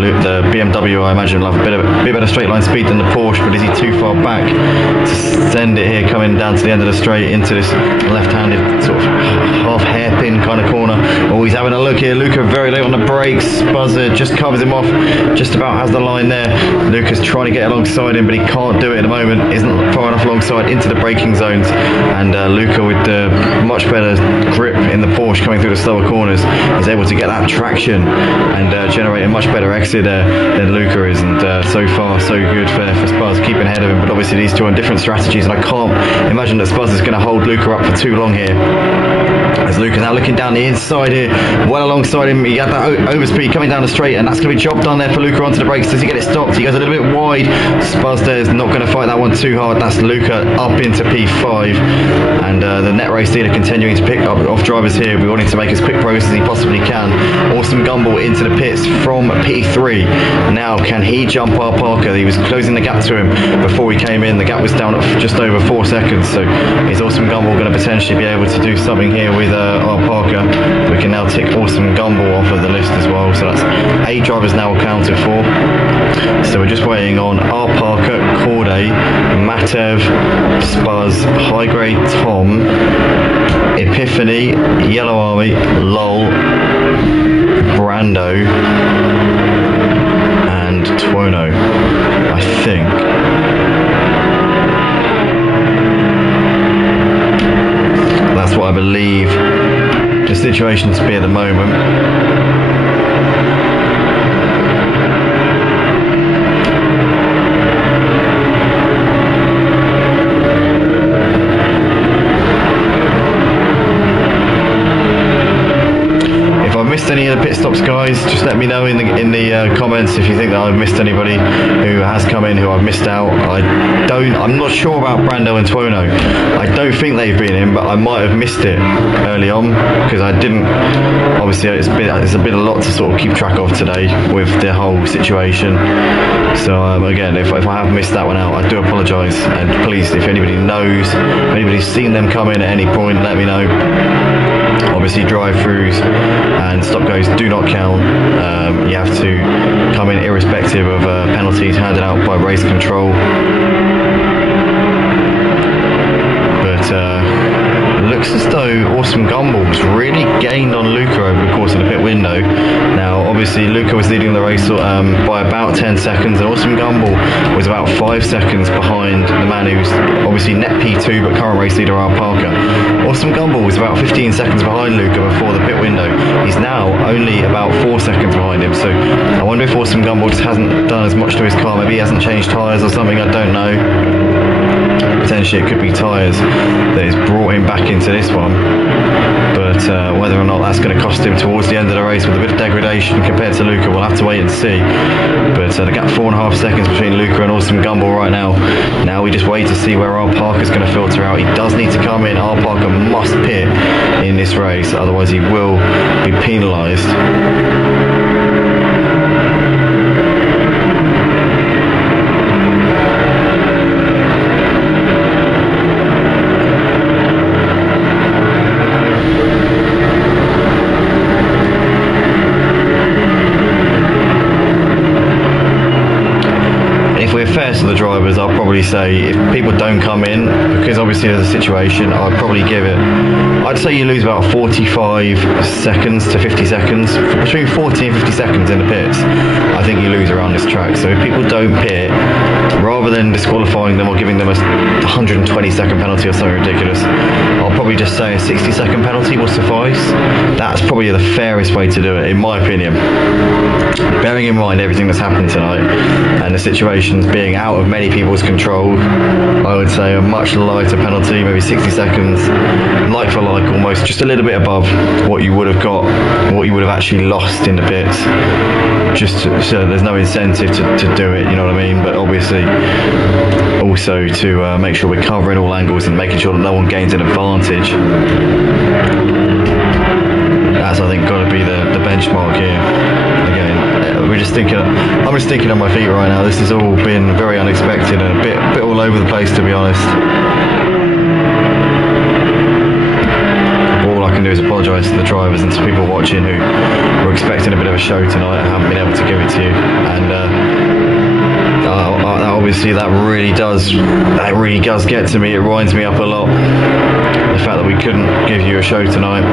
BMW, I imagine, will have a bit better straight line speed than the Porsche, but is he too far back to send it here, coming down to the end of the straight into this left-handed sort of half hairpin kind of corner? Oh, he's having a look here. Luca very late on the brakes. Spuzz just covers him off, just about has the line there. Luca's trying to get alongside him, but he can't do it at the moment. Isn't far enough alongside into the braking zones, and Luca, with the much better grip in the Porsche coming through the slower corners, is able to get that traction and generate a much better exit there than Luca is. And so far so good for Spuzz, keeping ahead of him, but obviously these two on different strategies, and I can't imagine that Spuzz is going to hold Luca up for too long here. As Luca now looking down the inside here, well alongside him. He had that overspeed coming down the straight, and that's going to be job done there for Luca onto the brakes. Does he get it stopped? He goes a little bit wide. Spuzz there is not going to fight that one too hard. That's Luca up into P5, and the net race leader continuing to pick up off drivers here. We want him to make as quick progress as he possibly can. Awesome Gumball into the pits from P3. Now can he jump our Parker? He was closing the gap to him before we came in. The gap was down at just over 4 seconds, so is Awesome Gumball going to potentially be able to do something here with our Parker? We can now tick Awesome Gumball off of the list as well, so that's 8 drivers now accounted for. So we're just waiting on our Parker, Corday, Matev, Spuzz, High Grade Tom, Epiphany, Yellow Army, LOL, Brando, and Tuono, I think. That's what I believe the situation to be at the moment. Any of the pit stops, guys, just let me know in the comments if you think that I've missed anybody who has come in who I've missed out. I'm not sure about Brando and Tuono. I don't think they've been in, but I might have missed it early on because I didn't. Obviously it's a lot to sort of keep track of today with the whole situation. So again, if I have missed that one out, I do apologise, and please, if anybody knows, if anybody's seen them come in at any point, let me know. Obviously drive-throughs and stop-goes do not count. You have to come in irrespective of penalties handed out by race control. But looks as though Awesome Gumball's really gained on Luca over the course of the pit window. Now obviously Luca was leading the race by about 10 seconds, and Awesome Gumball was about 5 seconds behind the man who's obviously net P2 but current race leader, our Parker. Awesome Gumball was about 15 seconds behind Luca before the pit window. He's now only about 4 seconds behind him, so I wonder if Awesome Gumball just hasn't done as much to his car. Maybe he hasn't changed tyres or something, I don't know. Potentially it could be tyres that has brought him back into this one, but whether or not that's going to cost him towards the end of the race with a bit of degradation compared to Luca, we'll have to wait and see. But the gap 4.5 seconds between Luca and Awesome Gumball right now. Now we just wait to see where our Parker's going to filter out. He does need to come in. Our Parker must pit in this race, otherwise he will be penalised. probably say if people don't come in, because obviously there's a situation, I'd probably give it, I'd say you lose about 45 seconds to 50 seconds, between 40 and 50 seconds in the pits. I think you lose around this track. So if people don't pit, rather than disqualifying them or giving them a 120 second penalty or something ridiculous, I'll probably just say a 60 second penalty will suffice. That's probably the fairest way to do it, in my opinion. Bearing in mind everything that's happened tonight and the situations being out of many people's control, I would say a much lighter penalty, maybe 60 seconds, like for like, almost just a little bit above what you would have got, what you would have actually lost in the pits. Just so there's no incentive to do it, you know what I mean? But obviously also to make sure we're covering all angles and making sure that no one gains an advantage. That's, I think, got to be the benchmark here. Again, I'm just thinking on my feet right now. This has all been very unexpected and a bit all over the place, to be honest. All I can do is apologise to the drivers and to people watching who were expecting a bit of a show tonight and haven't been able to give it to you. And obviously that really does get to me. It winds me up a lot, the fact that we couldn't give you a show tonight.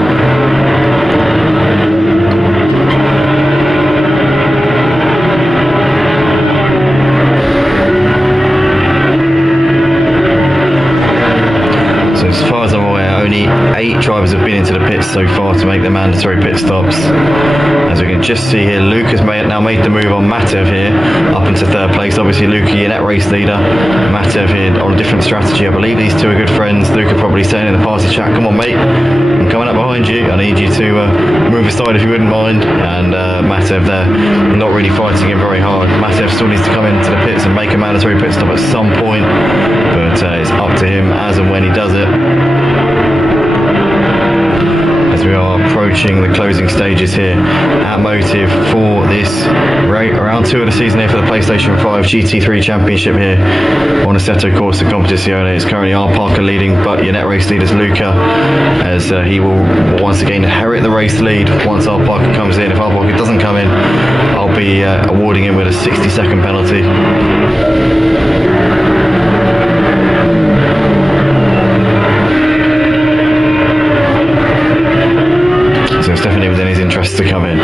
As far as I'm aware, only 8 drivers have been into the pits so far to make their mandatory pit stops. As we can just see here, Luke has now made the move on Matev here, up into 3rd place. Obviously Luke, your net race leader. Matev here on a different strategy. I believe these two are good friends. Luke are probably saying in the party chat, come on mate, I'm coming up behind you. I need you to move aside if you wouldn't mind. And Matev there, not really fighting him very hard. Matev still needs to come into the pits and make a mandatory pit stop at some point, but it's up to him as and when he does it. As we are approaching the closing stages here at Motive for this round 2 of the season here for the PlayStation 5 GT3 Championship here on Assetto Corsa Competizione. It's currently R. Parker leading, but your net race leader is Luca, as he will once again inherit the race lead once R. Parker comes in. If R. Parker doesn't come in, I'll be awarding him with a 60 second penalty. So it's definitely within his interest to come in.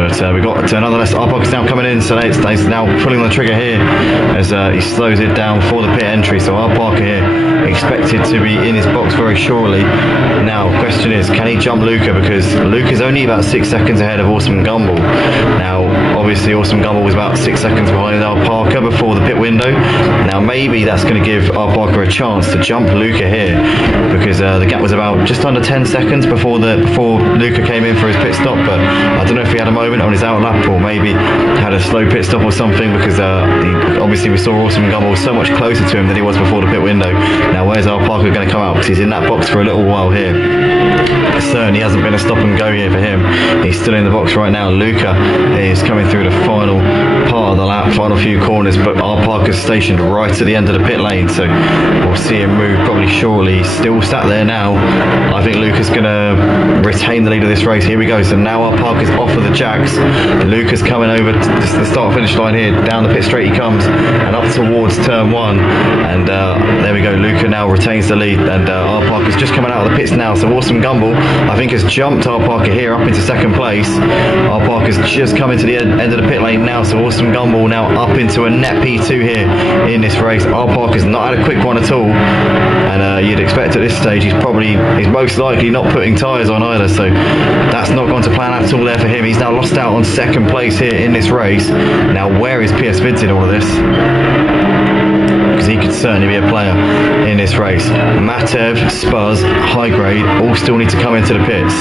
But we've got nonetheless, R. Parker's now coming in, so he's now pulling the trigger here as he slows it down for the pit entry. So R. Parker here expected to be in his box very shortly. Now, question is, can he jump Luca? Because Luke is only about 6 seconds ahead of Awesome Gumball. Now, obviously, Awesome Gumball was about 6 seconds behind R. Parker before the pit window. Now, maybe that's going to give R. Parker a chance to jump Luca here, because the gap was about just under 10 seconds before Luca came in for his pit stop. But I don't know if he had a moment on his out lap or maybe had a slow pit stop or something, because obviously we saw Awesome Gumball so much closer to him than he was before the pit window. Now, where's R. Parker going to come out? Because he's in that box for a little while here. It certainly hasn't been a stop and go here for him. He's still in the box right now. Luca is coming through the final part of the lap, final few corners, but R. Parker's stationed right at the end of the pit lane, so we'll see him move probably shortly. He's still sat there now. I think Luca's going to retain the lead of this race. Here we go. So now R. Parker's off of the jacks. Luca's coming over to the start finish line here. Down the pit straight he comes and up towards turn 1, and there we go. Luca now retains the lead, and R. Parker's just coming out of the pits now. So Awesome Gumball, I think, has jumped R. Parker here up into 2nd place. R. Parker's just coming to the end of the pit lane now, so Awesome Gumball now up into a net P2 here in this race. R. Parker's not had a quick one at all, and you'd expect at this stage he's most likely not putting tyres on either, so that's not gone to plan at all there for him. He's now lost out on 2nd place here in this race. Now, where is PS Vids in all of this? Because he could certainly be a player in this race. Matev, Spuzz, High Grade all still need to come into the pits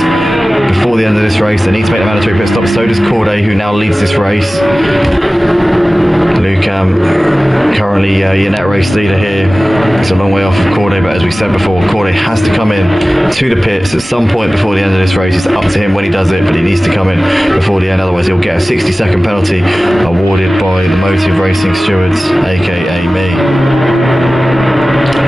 before the end of this race. They need to make the mandatory pit stop. So does Corday, who now leads this race. Luke, currently your net race leader here. It's a long way off of Corday, but as we said before, Corday has to come in to the pits at some point before the end of this race. It's up to him when he does it, but he needs to come in before the end, otherwise he'll get a 60 second penalty awarded by the Motive Racing stewards, aka me.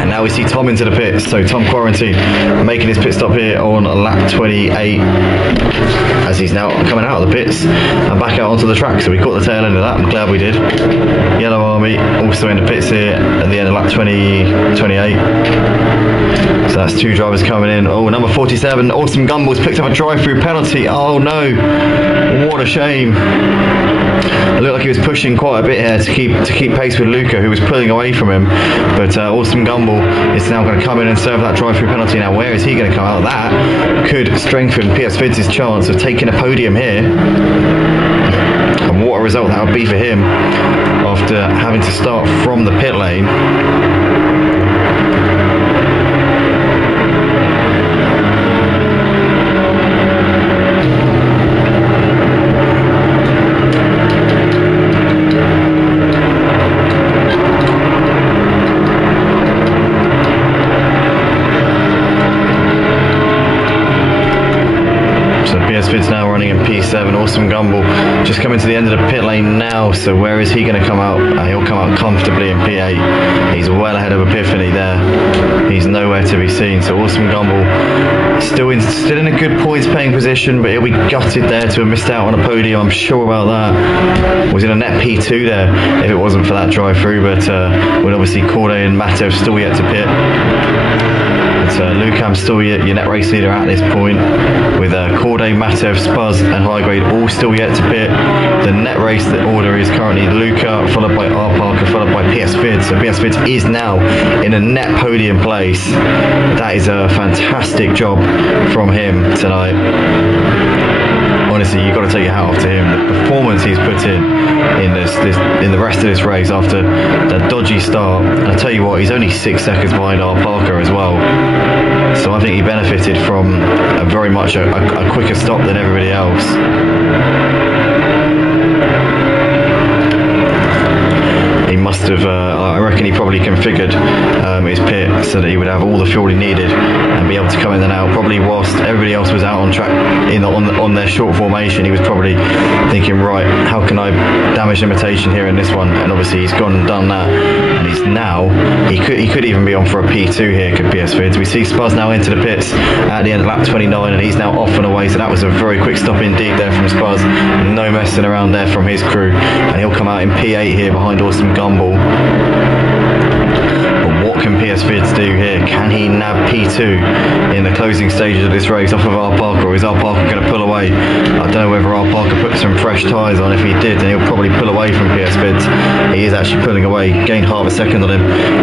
And now now we see Tom into the pits. So Tom Quarantine making his pit stop here on lap 28 as he's now coming out of the pits and back out onto the track. So we caught the tail end of that. I'm glad we did. Yellow Army also in the pits here at the end of lap 28. So that's 2 drivers coming in. Oh, number 47, Awesome Gumball's picked up a drive-through penalty. Oh no, what a shame. It looked like he was pushing quite a bit here to keep pace with Luca, who was pulling away from him. But Awesome Gumball is now going to come in and serve that drive-through penalty. Now, where is he going to come out? That could strengthen PS Fids' chance of taking a podium here. And what a result that would be for him after having to start from the pit lane. Fids now running in P7. Awesome Gumball just coming to the end of the pit lane now. So where is he going to come out? He'll come out comfortably in P8. He's well ahead of Epiphany there. He's nowhere to be seen. So Awesome Gumball still in a good points paying position, but he'll be gutted there to have missed out on a podium. I'm sure about that. Was in a net P2 there if it wasn't for that drive through. But with obviously Corday and Matev still yet to pit. Lucam still your net race leader at this point, with Corday, Matev, Spuzz and High Grade all still yet to pit. The net race order is currently Luca, followed by R Parker, followed by PS Fids. So PS Fids is now in a net podium place. That is a fantastic job from him tonight. Honestly, you've got to take your hat off to him. The performance he's put in the rest of this race after that dodgy start. And I tell you what, he's only 6 seconds behind R Parker as well. So I think he benefited from very much a quicker stop than everybody else. He must have, I reckon he probably configured his pit so that he would have all the fuel he needed and be able to come in and out. Probably whilst everybody else was out on track on their short formation, he was probably thinking, right, how can I damage limitation here in this one? And obviously he's gone and done that, and he's now, he could even be on for a P2 here, could PS Fids. We see Spuzz now into the pits at the end of lap 29, and he's now off and away. So that was a very quick stop indeed there from Spuzz. No messing around there from his crew, and he'll come out in P8 here behind Awesome Gumball. But what can PS Fids do here? Can he nab P2 in the closing stages of this race off of R Parker, or is R Parker going to pull away? I don't know whether R Parker put some fresh tyres on. If he did, then he'll probably pull away from PS Fids. He is actually pulling away, gained half a second on him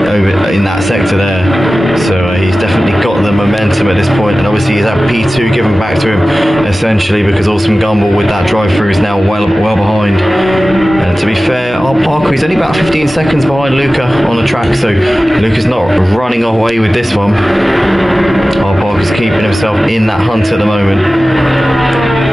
over in that sector there. So he's definitely got the momentum at this point, and obviously he's had P2 given back to him essentially because Awesome Gumball with that drive through is now well behind. And to be fair, R Parker, he's only about 15 seconds behind Luca on the track, so Luca's not running away with this one. R Parker's keeping himself in that hunt at the moment.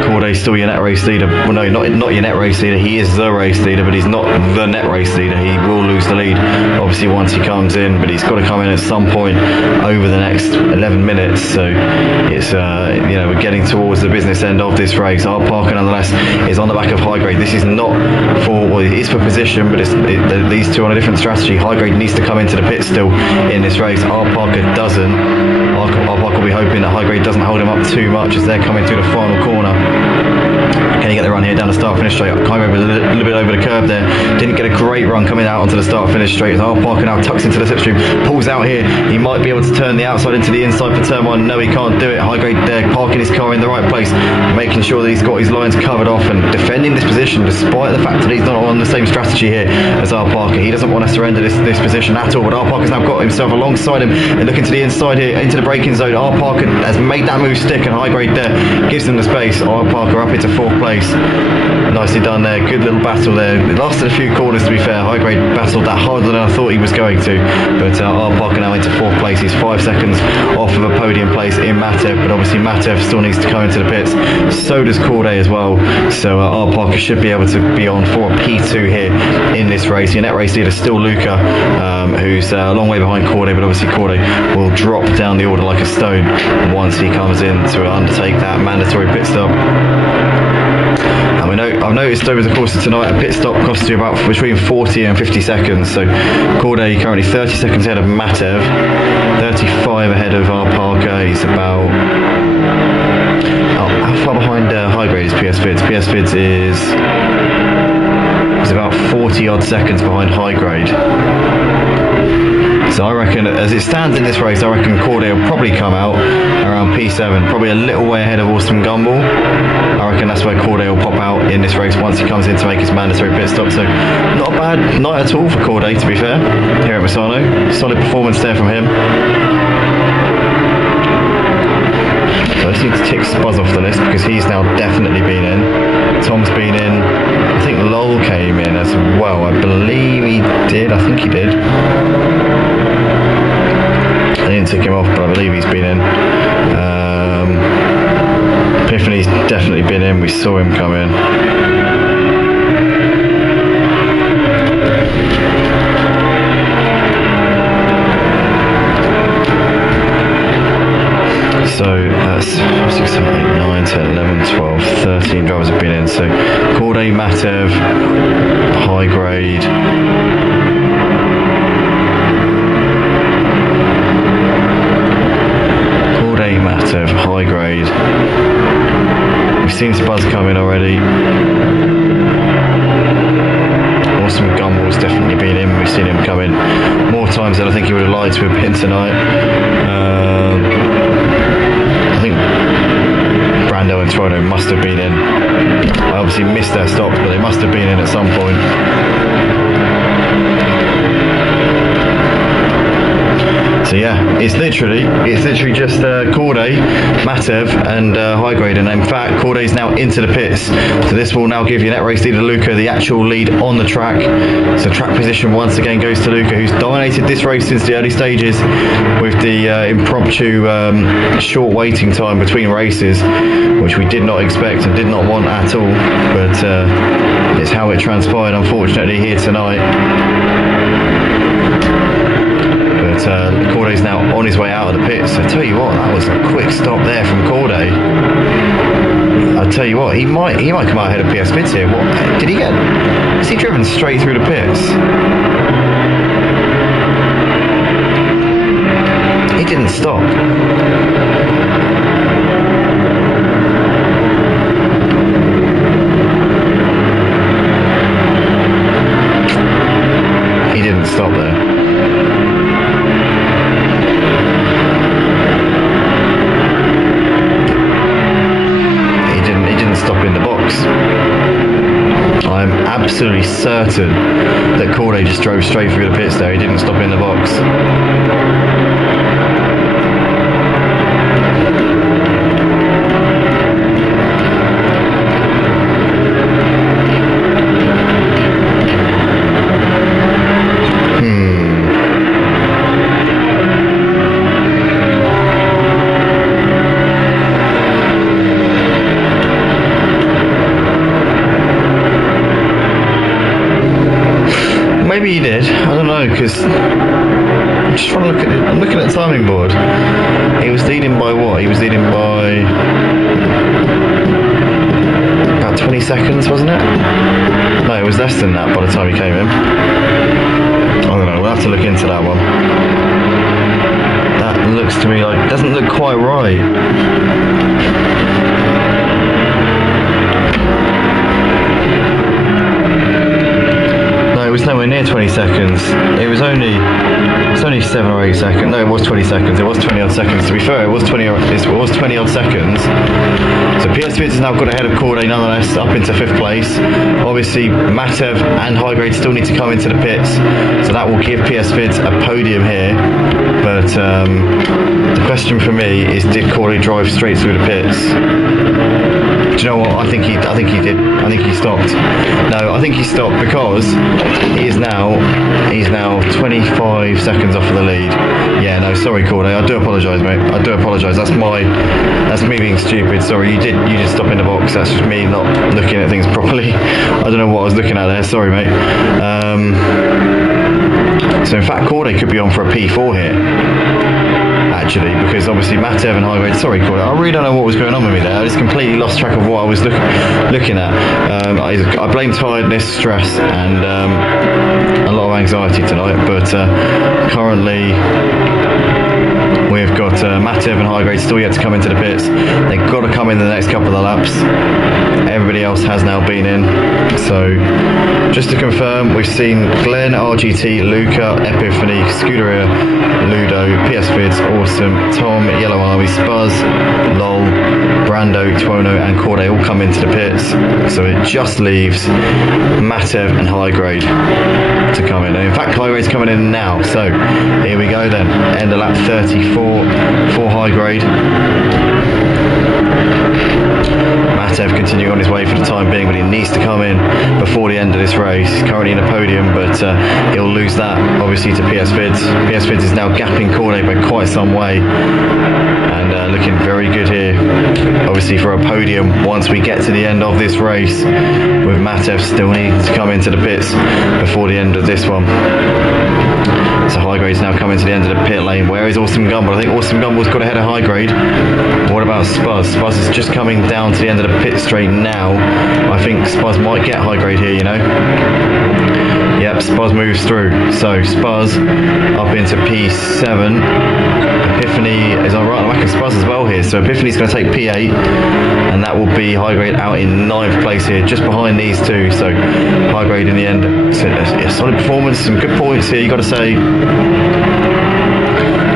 Corday's still your net race leader. Well, no, not your net race leader. He is the race leader, but he's not the net race leader. He will lose the lead, obviously, once he comes in, but he's got to come in at some point over the next 11 minutes. So it's, we're getting towards the business end of this race. R Parker, nonetheless, is on the back of High Grade. This is not for, well, it is for position, but these two on a different strategy. High Grade needs to come into the pit still in this race. R Parker doesn't. R Parker will be hoping that High Grade doesn't hold him up too much as they're coming through the final corner. Can he get the run here down the start finish straight? High Grade was a little bit over the curb there. Didn't get a great run coming out onto the start finish straight. As R Parker now tucks into the slipstream, pulls out here. He might be able to turn the outside into the inside for turn one. No, he can't do it. High Grade there, parking his car in the right place, making sure that he's got his lines covered off and defending this position despite the fact that he's not on the same strategy here as R Parker. He doesn't want to surrender this position at all, but R Parker's now got himself alongside him and looking to the inside here into the braking zone. R Parker has made that move stick, and High Grade there gives them the space. R Parker up into 4th place. Nicely done there. Good little battle there. It lasted a few corners, to be fair. High Grade battled that harder than I thought he was going to, but R Parker now into 4th place. He's 5 seconds off of a podium place in Matev, but obviously Matev still needs to come into the pits. So does Corday as well. So R Parker should be able to be on for a P2 here in this race. Your net race leader is still Luca, who's a long way behind Corday, but obviously Corday will drop down the order like a stone zone once he comes in to undertake that mandatory pit stop. And I've noticed over the course of tonight, a pit stop costs you about between 40 and 50 seconds. So Corday currently 30 seconds ahead of Matev, 35 ahead of our Parker. He's about... how far behind high grade is PS Vids? PS Vids is about 40 odd seconds behind high grade. So I reckon, as it stands in this race, I reckon Corday will probably come out around P7, probably a little way ahead of Austin Gumbel. I reckon that's where Corday will pop out in this race once he comes in to make his mandatory pit stop. So not a bad night at all for Corday, to be fair, here at Misano. Solid performance there from him. So I just need to tick Spuzz off the list because he's now definitely been in. Tom's been in. I think Lol came in as well. I believe he did. I think he did. I didn't tick him off, but I believe he's been in. Epiphany's definitely been in. We saw him come in. So that's 6, 7, 8, 9, 10, 11, 12, 13 drivers have been in. So Corday, Matev, high grade. Corday, Matev, high grade. We've seen Spuzz come in already. Awesome Gumbel's definitely been in. We've seen him come in more times than I think he would have liked to have been tonight. I think Brando and Trono must have been in. I obviously missed their stops, but they must have been in at some point. So yeah, it's literally just Corday, Matev, and high grade, and in fact Corday's now into the pits. So this will now give your net race leader Luca the actual lead on the track. So track position once again goes to Luca, who's dominated this race since the early stages with the impromptu short waiting time between races, which we did not expect and did not want at all. But it's how it transpired, unfortunately, here tonight. But Corday's now on his way out of the pits. I tell you what, that was a quick stop there from Corday. I tell you what, he might come out ahead of PS Vids here. What did he get? Has he driven straight through the pits? He didn't stop. He didn't stop there. Stop in the box. I'm absolutely certain that Corday just drove straight through the pits there. He didn't stop in the box. Maybe he did. I don't know, because I'm just trying to look at it. I'm looking at the timing board. He was leading by what? He was leading by about 20 seconds, wasn't it? No, it was less than that by the time he came in. I don't know. We'll have to look into that one. That looks to me like doesn't look quite right. It was nowhere near 20 seconds. It was only 7 or 8 seconds. No, it was 20 seconds. It was 20 odd seconds. To be fair, it was 20 odd seconds. So PS Vids has now got ahead of Corday nonetheless, up into 5th place. Obviously, Matev and high grade still need to come into the pits, so that will give PS Vids a podium here. But the question for me is, did Corday drive straight through the pits? Do you know what? I think he did. I think he stopped. No, I think he stopped because he's now 25 seconds off of the lead. Yeah, no, sorry, Corday. I do apologise, mate. I do apologise. That's me being stupid. Sorry, you did stop in the box. That's just me not looking at things properly. I don't know what I was looking at there. Sorry, mate. So in fact, Corday could be on for a P4 here. actually, because obviously Matev and high grade. Sorry, Corey, I really don't know what was going on with me there. I just completely lost track of what I was looking at. I blame tiredness, stress, and a lot of anxiety tonight. But currently, we've got Matev and high grade still yet to come into the pits. They've got to come in the next couple of laps. Everybody else has now been in. So, just to confirm, we've seen Glenn, RGT, Luca, Epiphany, Scuderia, Ludo, PS Vids, Awesome, Tom, Yellow Army, Spuzz, LOL, Brando, Tuono, and Corday all come into the pits. So it just leaves Matev and high grade to come in. And in fact, high grade's coming in now. So here we go then. End of lap 34 for high grade. Matev continuing on his way for the time being, but he needs to come in before the end of this race. He's currently in a podium, but he'll lose that obviously to PS Vids. PS Vids is now gapping Corday by quite some way, and looking very good here obviously for a podium once we get to the end of this race, with Matev still needing to come into the pits before the end of this one. So high grade's now coming to the end of the pit lane. Where is Awesome Gumball? I think Awesome Gumball's got ahead of high grade. What about Spuzz? Spuzz is just coming down to the end of the pit straight now. I think Spuzz might get high grade here, you know. Yep, Spuzz moves through. So Spuzz up into P7. Epiphany is on right on the back of Spuzz as well here. So Epiphany's going to take P8, and that will be high grade out in 9th place here, just behind these two. So high grade in the end. So a solid performance, some good points here, you got to say.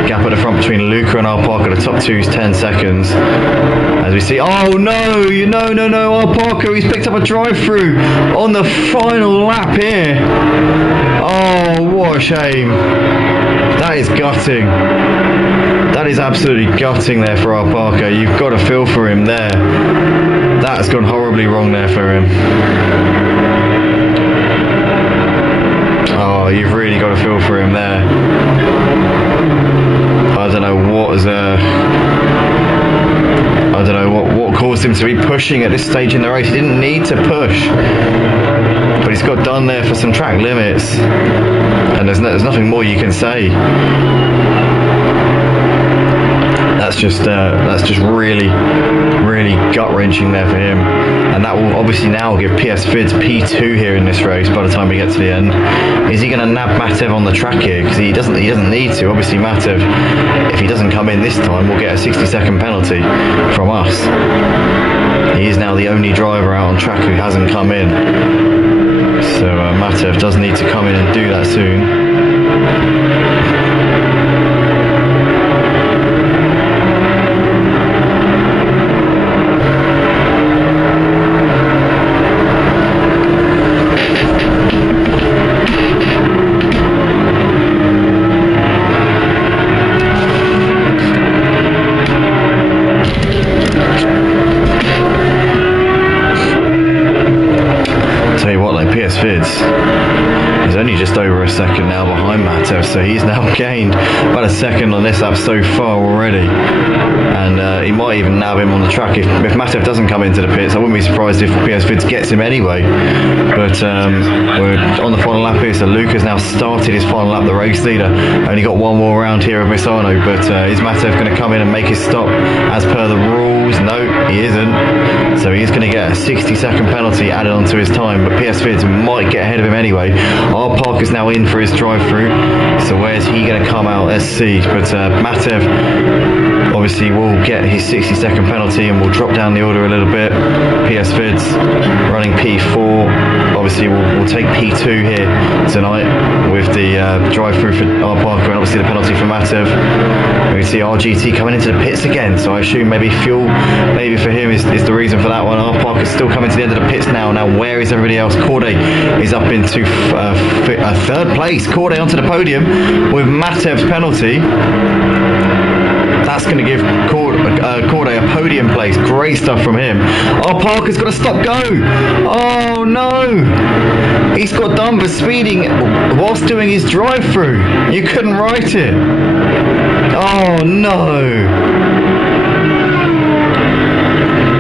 Gap at the front between Luca and R Parker. The top two is 10 seconds. As we see, oh no, no, R Parker, he's picked up a drive-through on the final lap here. Oh, what a shame. That is gutting. That is absolutely gutting there for R Parker. You've got to feel for him there. That's gone horribly wrong there for him. Oh, you've really got to feel for him there. I don't know what caused him to be pushing at this stage in the race. He didn't need to push, but he's got done there for some track limits, and there's nothing more you can say. That's just really gut wrenching there for him, and that will obviously now give PS Vids P2 here in this race by the time we get to the end. Is he going to nab Matev on the track here? Because he doesn't need to. Obviously Matev, if he doesn't come in this time, will get a 60-second penalty from us. He is now the only driver out on track who hasn't come in. So Matev does need to come in and do that soon. He's only just over a second now behind Matev, so he's now gained about a second on this lap so far already, and he might even nab him on the track if Matev doesn't come into the pits. I wouldn't be surprised if PS Vids gets him anyway, but we're on the final lap here, so Luca's now started his final lap, the race leader. Only got one more round here of Misano, but is Matev going to come in and make his stop as per the rules? No, he isn't. So he's going to get a 60-second penalty added onto his time, but PS Vids might get ahead of him anyway. R Parker's now in for his drive-through, so where's he going to come out? Let's see. But Matev obviously will get his 60-second penalty and will drop down the order a little bit. PS Vids running P4. Obviously we'll take P2 here tonight with the drive-through for R Parker, and obviously the penalty for Matev. We can see RGT coming into the pits again, so I assume maybe fuel maybe for him is the reason for that one. R Parker's still coming to the end of the pits now. Now where is everybody else? Corday is up into third place. Corday onto the podium with Matev's penalty. That's going to give Corday a podium place. Great stuff from him. Oh, Parker's got to stop go. Oh no, he's got done for speeding whilst doing his drive-through. You couldn't write it. Oh no,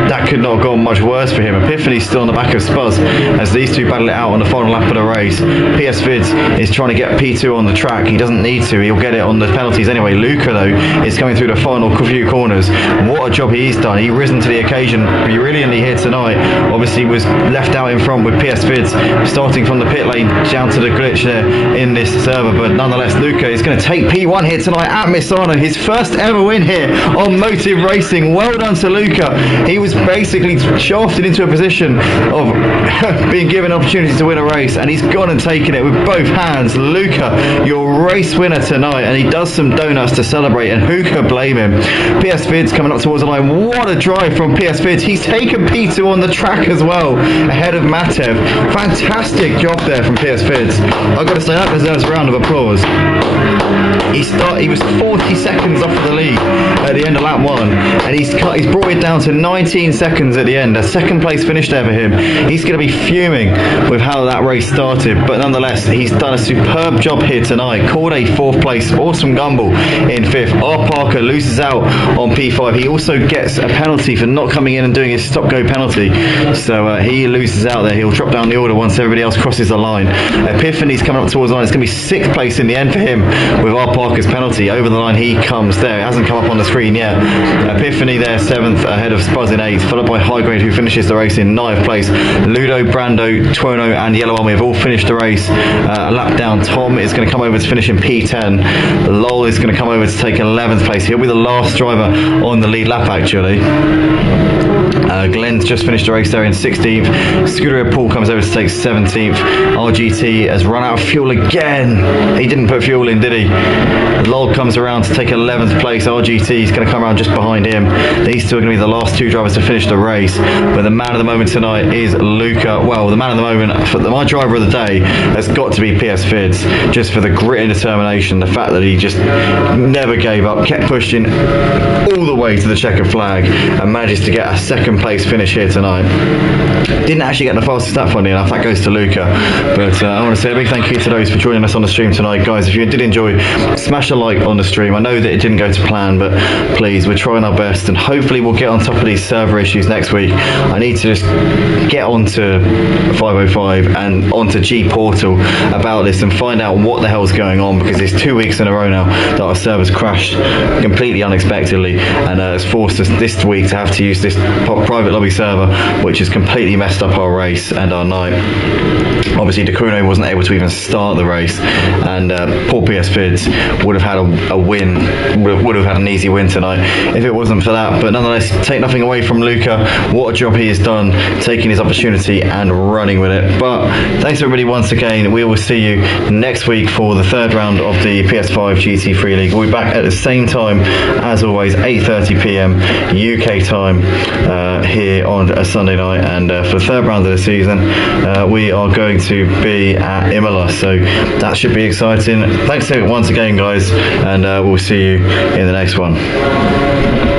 that could not have gone much worse for him. Epiphany's still on the back of Spuzz as these two battle it out on the final lap of the race. PS Vids is trying to get P2 on the track. He doesn't need to, he'll get it on the penalties anyway. Luca though is coming through the final few corners. What a job he's done. He risen to the occasion brilliantly here tonight. Obviously was left out in front with PS Vids starting from the pit lane down to the glitch there in this server, but nonetheless Luca is going to take P1 here tonight at Misano, his first ever win here on Motive Racing. Well done to Luca. He was basically shafted into a position of being given an opportunity to win a race, and he's gone and taken it with both hands. Luca, your race winner tonight, and he does some donuts to celebrate, and who could blame him? PS Vids coming up towards the line. What a drive from PS Vids. He's taken P2 on the track as well, ahead of Matev. Fantastic job there from PS Vids. I've got to say, that deserves a round of applause. He was 40 seconds off of the lead at the end of lap 1, and he's brought it down to 19 seconds at the end. A second place finish there for him. He's going to be fuming with how that race started, but nonetheless he's done a superb job here tonight. Called a 4th place. Awesome Gumball in 5th. R. Parker loses out on P5. He also gets a penalty for not coming in and doing his stop-go penalty, so he loses out there. He'll drop down the order once everybody else crosses the line. Epiphany's coming up towards the line. It's going to be 6th place in the end for him with R. Parker's penalty. Over the line he comes there. It hasn't come up on the screen yet. Epiphany there 7th ahead of Spuzz in 8th, followed by High Grade who finishes the race in 9th place. Ludo, Brando, Tuono and Yellow Army have all finished the race a lap down. Tom is going to come over to finish in P10. Lol is going to come over to take 11th place. He'll be the last driver on the lead lap actually. Glenn's just finished the race there in 16th. Scooter Paul comes over to take 17th. RGT has run out of fuel again. He didn't put fuel in, did he? Lol comes around to take 11th place. RGT is going to come around just behind him. These two are going to be the last two drivers to finish the race. But the man of the moment tonight is Luca. Well, the man of the moment, for my driver of the day, has got to be PS Vids, just for the grit and determination, the fact that he just never gave up, kept pushing all the way to the checkered flag and manages to get a second place finish here tonight. Didn't actually get the fastest lap, funny enough. That goes to Luca. But I want to say a big thank you to those for joining us on the stream tonight, guys. If you did enjoy, smash a like on the stream. I know that it didn't go to plan, but please, we're trying our best, and hopefully we'll get on top of these server issues next week. I need to just get onto 505 and onto G Portal about this and find out what the hell's going on, because it's 2 weeks in a row now that our servers crashed completely unexpectedly, and it's forced us this week to have to use this private lobby server, which has completely messed up our race and our night. Obviously Dakuno wasn't able to even start the race, and poor PS Vids would have had a win, would have had an easy win tonight if it wasn't for that. But nonetheless, take nothing away from Luca. What a job he has done, taking his opportunity and running with it. But thanks everybody once again. We will see you next week for the 3rd round of the PS5 GT3 League. We'll be back at the same time as always, 8:30 p.m. UK time here on a Sunday night, and for the 3rd round of the season we are going to be at Imola, so that should be exciting. Thanks once again, guys, and we'll see you in the next one.